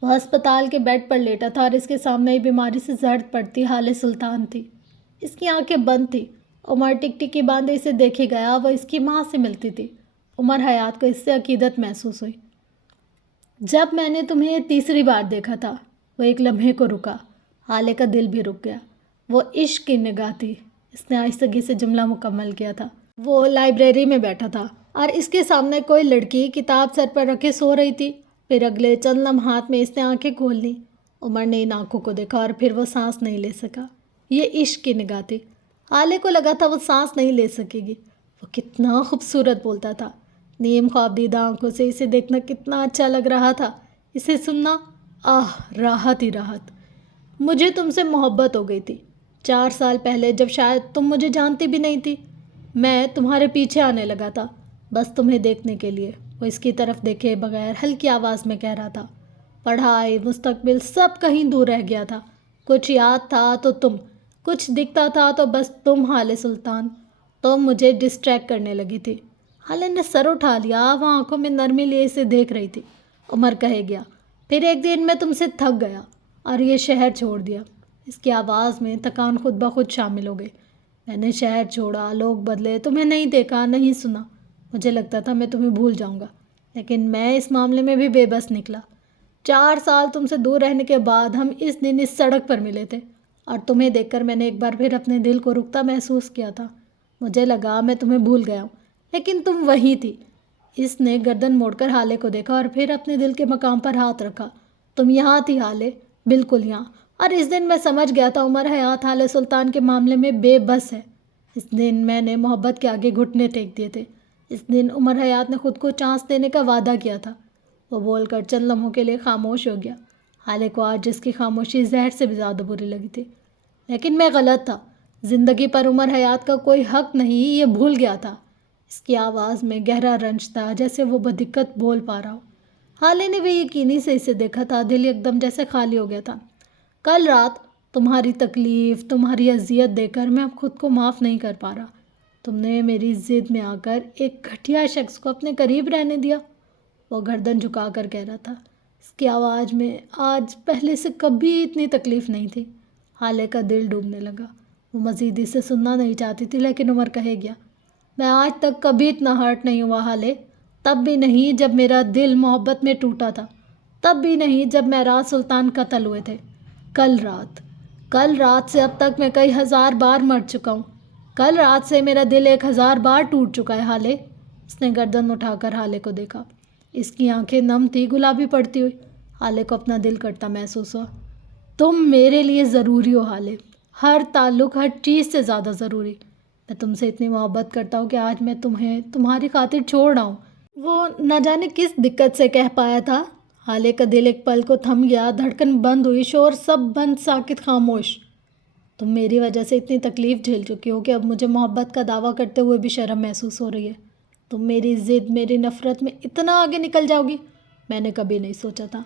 وہ ہسپتال کے بیڈ پر لیٹا تھا اور اس کے سامنے ہی بیماری سے زرد پڑتی حال سلطان تھی۔ اس کی آنکھیں بند تھی۔ عمر ٹک ٹکی باندھے اسے دیکھے گیا، وہ اس کی ماں سے ملتی تھی۔ عمر حیات کو اس سے عقیدت محسوس ہوئی۔ جب میں نے تمہیں تیسری بار دیکھا تھا، وہ ایک لمحے کو رکا، حالے کا دل بھی رک گیا۔ وہ عشق کی نگاہ تھی، اس نے آہستگی سے جملہ مکمل کیا تھا۔ وہ لائبریری میں بیٹھا تھا اور اس کے سامنے کوئی لڑکی کتاب سر پر رکھے سو رہی تھی۔ پھر اگلے چند لمحات میں اس نے آنکھیں کھول لیں۔ عمر نے ان آنکھوں کو دیکھا اور پھر وہ سانس نہیں لے سکا۔ یہ عشق کی نگاہ تھی۔ حالے کو لگا تھا وہ سانس نہیں لے سکے گی۔ وہ کتنا خوبصورت بولتا تھا، نیم خواب دیدہ آنکھوں سے اسے دیکھنا کتنا اچھا لگ رہا تھا، اسے سننا راحت ہی راحت۔ مجھے تم سے محبت ہو گئی تھی 4 سال پہلے، جب شاید تم مجھے جانتی بھی نہیں تھی۔ میں تمہارے پیچھے آنے لگا تھا، بس تمہیں دیکھنے کے لیے۔ وہ اس کی طرف دیکھے بغیر ہلکی آواز میں کہہ رہا تھا۔ پڑھائی، مستقبل، سب کہیں دور رہ گیا تھا۔ کچھ یاد تھا تو تم، کچھ دکھتا تھا تو بس تم حال سلطان۔ تم مجھے ڈسٹریکٹ کرنے لگی تھی۔ حالے نے سر اٹھا لیا، وہ آنکھوں میں نرمی لیے اسے دیکھ رہی تھی۔ عمر کہے گیا۔ پھر ایک دن میں تم سے تھک گیا اور یہ شہر چھوڑ دیا۔ اس کی آواز میں تھکان خود بخود شامل ہو گئی۔ میں نے شہر چھوڑا، لوگ بدلے، تمہیں نہیں دیکھا، نہیں سنا۔ مجھے لگتا تھا میں تمہیں بھول جاؤں گا، لیکن میں اس معاملے میں بھی بے بس نکلا۔ 4 سال تم سے دور رہنے کے بعد ہم اس دن اس سڑک پر ملے تھے، اور تمہیں دیکھ کر میں نے ایک بار پھر اپنے دل کو رکتا محسوس کیا تھا۔ مجھے لگا میں تمہیں بھول گیا ہوں، لیکن تم وہیں تھی۔ اس نے گردن موڑ کر حالے کو دیکھا اور پھر اپنے دل کے مقام پر ہاتھ رکھا۔ تم یہاں تھی حالے، بالکل یہاں، اور اس دن میں سمجھ گیا تھا عمر حیات حال سلطان کے معاملے میں بے بس ہے۔ اس دن میں نے محبت کے آگے گھٹنے ٹیک دیے تھے۔ اس دن عمر حیات نے خود کو چانس دینے کا وعدہ کیا تھا۔ وہ بول کر چند لمحوں کے لیے خاموش ہو گیا۔ حالے کو آج جس کی خاموشی زہر سے بھی زیادہ بری لگی تھی۔ لیکن میں غلط تھا، زندگی پر عمر حیات کا کوئی حق نہیں، یہ بھول گیا تھا۔ اس کی آواز میں گہرا رنج تھا، جیسے وہ بدقت بول پا رہا ہو۔ حالے نے بھی یقینی سے اسے دیکھا تھا، دل ایک دم جیسے خالی ہو گیا تھا۔ کل رات تمہاری تکلیف، تمہاری اذیت دے کر میں اب خود کو معاف نہیں کر پا رہا۔ تم نے میری ضد میں آ کر ایک گھٹیا شخص کو اپنے قریب رہنے دیا۔ وہ گردن جھکا کر کہہ رہا تھا۔ اس کی آواز میں آج پہلے سے کبھی اتنی تکلیف نہیں تھی۔ حالے کا دل ڈوبنے لگا۔ وہ مزید اسے سننا نہیں چاہتی تھی، لیکن عمر کہے گیا۔ میں آج تک کبھی اتنا ہرٹ نہیں ہوا حالے، تب بھی نہیں جب میرا دل محبت میں ٹوٹا تھا، تب بھی نہیں جب مہراز سلطان قتل ہوئے تھے۔ کل رات سے اب تک میں کئی 1000 بار مر چکا ہوں۔ کل رات سے میرا دل 1000 بار ٹوٹ چکا ہے حالے۔ اس نے گردن اٹھا کر حالے کو دیکھا۔ اس کی آنکھیں نم تھی، گلابی پڑتی ہوئی۔ حالے کو اپنا دل کٹتا محسوس ہوا۔ تم میرے لیے ضروری ہو حالے، ہر تعلق، ہر چیز سے زیادہ ضروری۔ میں تم سے اتنی محبت کرتا ہوں کہ آج میں تمہیں تمہاری خاطر چھوڑ رہا ہوں۔ وہ نہ جانے کس دقت سے کہہ پایا تھا۔ حالے کا دل ایک پل کو تھم گیا، دھڑکن بند ہوئی، شور سب بند، ساکت، خاموش۔ تم میری وجہ سے اتنی تکلیف جھیل چکی ہو کہ اب مجھے محبت کا دعویٰ کرتے ہوئے بھی شرم محسوس ہو رہی ہے۔ تم میری ضد، میری نفرت میں اتنا آگے نکل جاؤ گی، میں نے کبھی نہیں سوچا تھا۔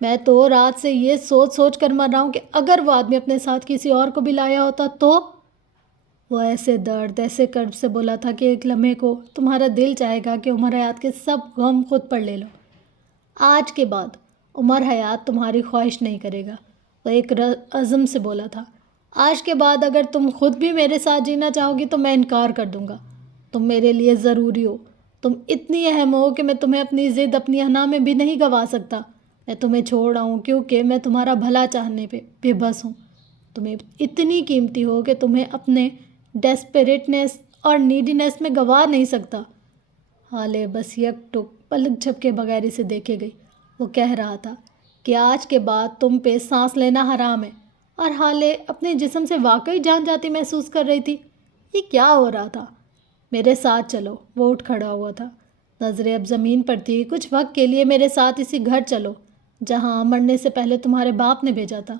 میں تو رات سے یہ سوچ کر مر رہا ہوں کہ اگر وہ آدمی اپنے ساتھ کسی اور کو بھی لایا ہوتا تو۔ وہ ایسے درد، ایسے کرب سے بولا تھا کہ ایک لمحے کو تمہارا دل چاہے گا کہ عمر حیات کے سب غم خود پر لے لو۔ آج کے بعد عمر حیات تمہاری خواہش نہیں کرے گا، وہ ایک عزم سے بولا تھا۔ آج کے بعد اگر تم خود بھی میرے ساتھ جینا چاہو گی تو میں انکار کر دوں گا۔ تم میرے لیے ضروری ہو، تم اتنی اہم ہو کہ میں تمہیں اپنی ضد اپنی انا میں بھی نہیں گوا سکتا. میں تمہیں چھوڑ رہا ہوں کیونکہ میں تمہارا بھلا چاہنے پہ بے بس ہوں. تمہیں اتنی قیمتی ہو کہ تمہیں اپنے ڈیسپریٹنیس اور نیڈینیس میں گوا نہیں سکتا. حالے بس یک ٹک پلک جھپکے بغیر اسے دیکھے گئی. وہ کہہ رہا تھا کہ آج کے بعد تم پہ سانس لینا حرام ہے، اور حالے اپنے جسم سے واقعی جان جاتی محسوس کر رہی تھی. یہ کیا ہو رہا تھا؟ میرے ساتھ چلو. وہ اٹھ کھڑا ہوا تھا، نظریں اب زمین پر تھی. کچھ وقت کے لیے میرے ساتھ اسی گھر چلو جہاں مرنے سے پہلے تمہارے باپ نے بھیجا تھا.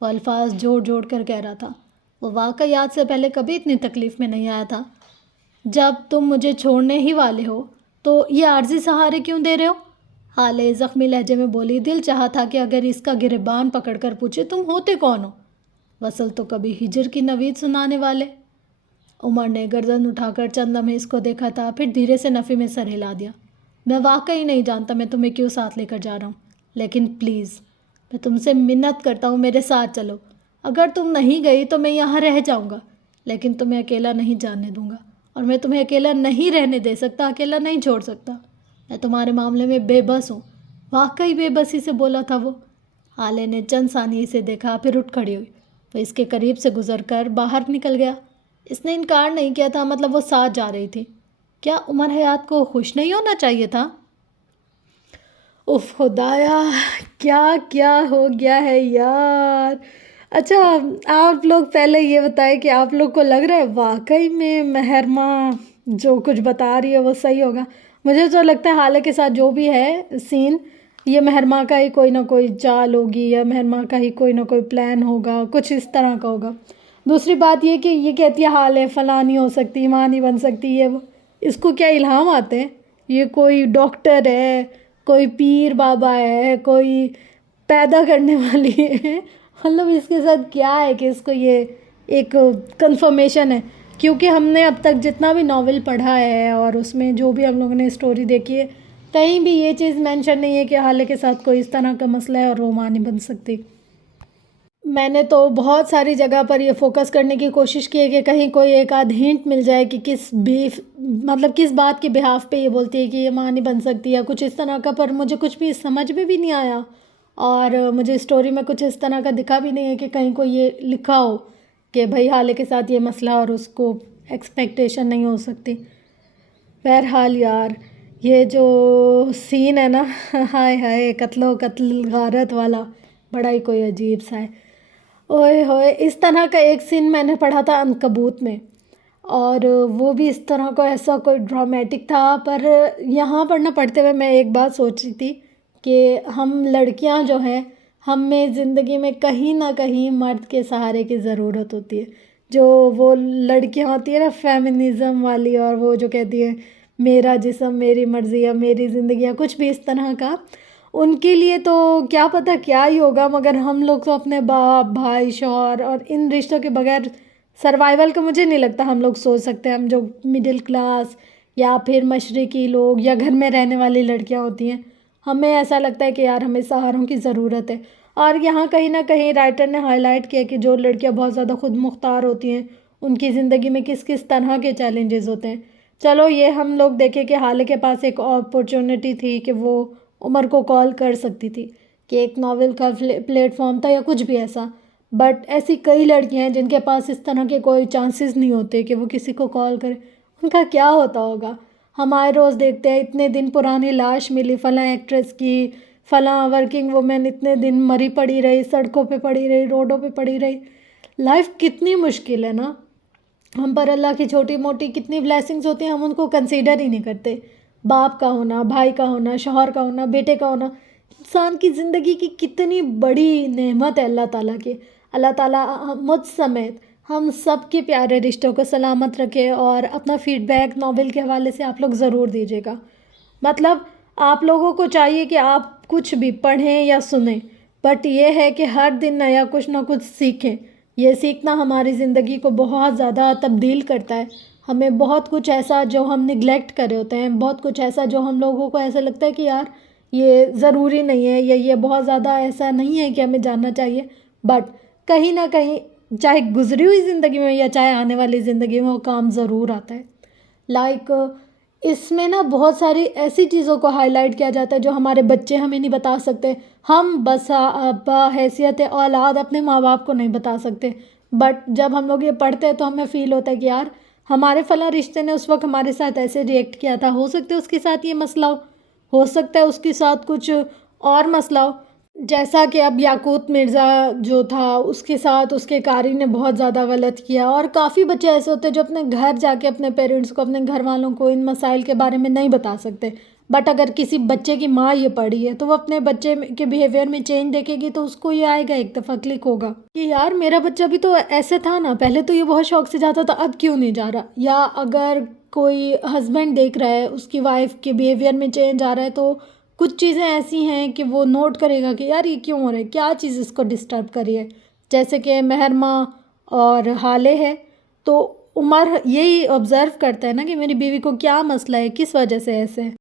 وہ الفاظ جوڑ جوڑ کر کہہ رہا تھا. وہ واقعی آج سے پہلے کبھی اتنی تکلیف میں نہیں آیا تھا. جب تم مجھے چھوڑنے ہی والے ہو تو یہ عارضی سہارے کیوں دے رہے ہو؟ حالے زخمی لہجے میں بولی. دل چاہا تھا کہ اگر اس کا گریبان پکڑ کر پوچھے تم ہوتے کون ہو؟ وصل تو کبھی ہجر کی نوید سنانے والے. عمر نے گردن اٹھا کر چند لمحے اس کو دیکھا تھا، پھر دھیرے سے نفی میں سر ہلا دیا. میں واقعی نہیں جانتا میں تمہیں کیوں ساتھ لے کر جا رہا ہوں، لیکن پلیز میں تم سے منت کرتا ہوں میرے ساتھ چلو. اگر تم نہیں گئی تو میں یہاں رہ جاؤں گا، لیکن تمہیں اکیلا نہیں جانے دوں گا، اور میں تمہیں اکیلا نہیں رہنے دے سکتا، اکیلا نہیں چھوڑ سکتا. میں تمہارے معاملے میں بے بس ہوں. واقعی بے بسی سے بولا تھا وہ. حالے نے چند ثانیے سے دیکھا، پھر اٹھ کھڑی ہوئی. وہ اس کے قریب سے گزر کر باہر نکل گیا. اس نے انکار نہیں کیا تھا، مطلب وہ ساتھ جا رہی تھی. کیا عمر حیات کو خوش نہیں ہونا چاہیے تھا؟ اف خدایا، کیا کیا ہو گیا ہے یار. اچھا آپ لوگ پہلے یہ بتائیں کہ آپ لوگ کو لگ رہا ہے واقعی میں محرمہ جو کچھ بتا رہی ہے وہ صحیح ہوگا؟ مجھے تو لگتا ہے حالے کے ساتھ جو بھی ہے سین، یہ محرمہ کا ہی کوئی نہ کوئی چال ہوگی، یا محرمہ کا ہی کوئی نہ کوئی پلان ہوگا، کچھ اس طرح کا ہوگا. دوسری بات یہ کہ یہ کہتی ہے حالے فلاں نہیں ہو سکتی، ماں نہیں بن سکتی، یہ وہ. اس کو کیا الہام آتے ہیں؟ یہ کوئی ڈاکٹر ہے، کوئی پیر بابا ہے، کوئی پیدا کرنے والی ہے؟ مطلب اس کے ساتھ کیا ہے کہ اس کو یہ ایک کنفرمیشن ہے؟ کیونکہ ہم نے اب تک جتنا بھی ناول پڑھا ہے اور اس میں جو بھی ہم لوگوں نے اسٹوری دیکھی ہے، کہیں بھی یہ چیز مینشن نہیں ہے کہ حالے کے ساتھ کوئی اس طرح کا مسئلہ ہے اور وہ ماں نہیں بن سکتی. میں نے تو بہت ساری جگہ پر یہ فوکس کرنے کی کوشش کی ہے کہ کہیں کوئی ایک آدھ ہنٹ مل جائے کہ کس بات کے بہاف پہ یہ بولتی ہے کہ یہ ماں نہیں بن سکتی یا کچھ اس طرح کا، پر مجھے کچھ بھی سمجھ میں بھی نہیں آیا، اور مجھے اسٹوری میں کچھ اس طرح کا دکھا بھی نہیں ہے کہ کہیں کوئی یہ لکھا ہو کہ بھائی حالے کے ساتھ یہ مسئلہ اور اس کو ایکسپیکٹیشن نہیں ہو سکتی. بہرحال یار یہ جو سین ہے نا، ہائے ہائے، قتل غارت والا، بڑا ہی کوئی عجیب سا ہے. اوئے ہوئے، اس طرح کا ایک سین میں نے پڑھا تھا عنکبوت میں، اور وہ بھی اس طرح کا ایسا کوئی ڈرامیٹک تھا. پر یہاں پڑھنا پڑھتے ہوئے میں ایک بات سوچ رہی تھی کہ ہم لڑکیاں جو ہیں، ہمیں زندگی میں کہیں نہ کہیں مرد کے سہارے کی ضرورت ہوتی ہے. جو وہ لڑکیاں ہوتی ہیں نا فیمنزم والی، اور وہ جو کہتی ہیں میرا جسم میری مرضی یا میری زندگی یا کچھ بھی اس طرح کا، ان کے لیے تو کیا پتہ کیا ہی ہوگا. مگر ہم لوگ تو اپنے باپ بھائی شوہر اور ان رشتوں کے بغیر سروائیول کا مجھے نہیں لگتا ہم لوگ سوچ سکتے ہیں. ہم جو مڈل کلاس یا پھر مشرقی لوگ یا گھر میں رہنے والی لڑکیاں ہوتی ہیں، ہمیں ایسا لگتا ہے کہ یار ہمیں سہاروں کی ضرورت ہے. اور یہاں کہیں نہ کہیں رائٹر نے ہائی لائٹ کیا کہ جو لڑکیاں بہت زیادہ خود مختار ہوتی ہیں ان کی زندگی میں کس کس طرح کے چیلنجز ہوتے ہیں. چلو یہ ہم لوگ دیکھیں کہ حالے کے پاس ایک اپرچونٹی تھی کہ وہ عمر کو کال کر سکتی تھی، کہ ایک ناول کا پلیٹ فارم تھا یا کچھ بھی ایسا. بٹ ایسی کئی لڑکیاں ہیں جن کے پاس اس طرح کے کوئی چانسز نہیں ہوتے کہ وہ کسی کو کال کرے. ان کا کیا ہوتا ہوگا؟ ہم آئے روز دیکھتے ہیں اتنے دن پرانی لاش ملی فلاں ایکٹریس کی، فلاں ورکنگ وومن اتنے دن مری پڑی رہی، سڑکوں پہ پڑی رہی، روڈوں پہ پڑی رہی. لائف کتنی مشکل ہے نا. ہم پر اللہ کی چھوٹی موٹی کتنی بلیسنگز ہوتی ہیں، ہم ان کو کنسیڈر ہی نہیں کرتے. باپ کا ہونا، بھائی کا ہونا، شوہر کا ہونا، بیٹے کا ہونا، انسان کی زندگی کی کتنی بڑی نعمت ہے اللہ تعالیٰ کی. اللہ تعالیٰ مجھ سمیت ہم سب کے پیارے رشتوں کو سلامت رکھے. اور اپنا فیڈ بیک ناول کے حوالے سے آپ لوگ ضرور دیجیے گا. مطلب آپ لوگوں کو چاہیے کہ آپ کچھ بھی پڑھیں یا سنیں، بٹ یہ ہے کہ ہر دن نیا کچھ نہ کچھ سیکھیں. یہ سیکھنا ہماری زندگی کو بہت زیادہ تبدیل کرتا ہے. ہمیں بہت کچھ ایسا جو ہم نگلیکٹ کر رہے ہوتے ہیں، بہت کچھ ایسا جو ہم لوگوں کو ایسا لگتا ہے کہ یار یہ ضروری نہیں ہے یا یہ بہت زیادہ ایسا نہیں ہے کہ ہمیں جاننا چاہیے، بٹ کہیں نہ کہیں چاہے گزری ہوئی زندگی میں یا چاہے آنے والی زندگی میں وہ کام ضرور آتا ہے. لائک اس میں نا بہت ساری ایسی چیزوں کو ہائی لائٹ کیا جاتا ہے جو ہمارے بچے ہمیں نہیں بتا سکتے، ہم بحیثیت اولاد اپنے ماں باپ کو نہیں بتا سکتے، بٹ جب ہم لوگ یہ پڑھتے ہیں تو ہمیں فیل ہوتا ہے کہ یار ہمارے فلاں رشتے نے اس وقت ہمارے ساتھ ایسے ریئیکٹ کیا تھا، ہو سکتا ہے اس کے ساتھ یہ مسئلہ ہو سکتا ہے اس کے ساتھ کچھ اور مسئلہ ہو، جیسا کہ اب یاقوت مرزا جو تھا اس کے ساتھ اس کے قاری نے بہت زیادہ غلط کیا، اور کافی بچے ایسے ہوتے ہیں جو اپنے گھر جا کے اپنے پیرنٹس کو، اپنے گھر والوں کو ان مسائل کے بارے میں نہیں بتا سکتے، بٹ اگر کسی بچے کی ماں یہ پڑھی ہے تو وہ اپنے بچے کے بیہیویئر میں چینج دیکھے گی تو اس کو یہ آئے گا، ایک دفعہ کلک ہوگا کہ یار میرا بچہ بھی تو ایسے تھا نا، پہلے تو یہ بہت شوق سے جاتا تھا اب کیوں نہیں جا رہا، یا اگر کوئی ہسبینڈ دیکھ رہا ہے اس کی وائف کے بیہیویئر میں چینج آ رہا ہے تو کچھ چیزیں ایسی ہیں کہ وہ نوٹ کرے گا کہ یار یہ کیوں ہو رہا ہے، کیا چیز اس کو ڈسٹرب کری ہے، جیسے کہ مہرماں اور حالے ہے تو عمر یہی آبزرو کرتا ہے نا کہ میری بیوی کو کیا مسئلہ ہے، کس وجہ سے ایسے ہے۔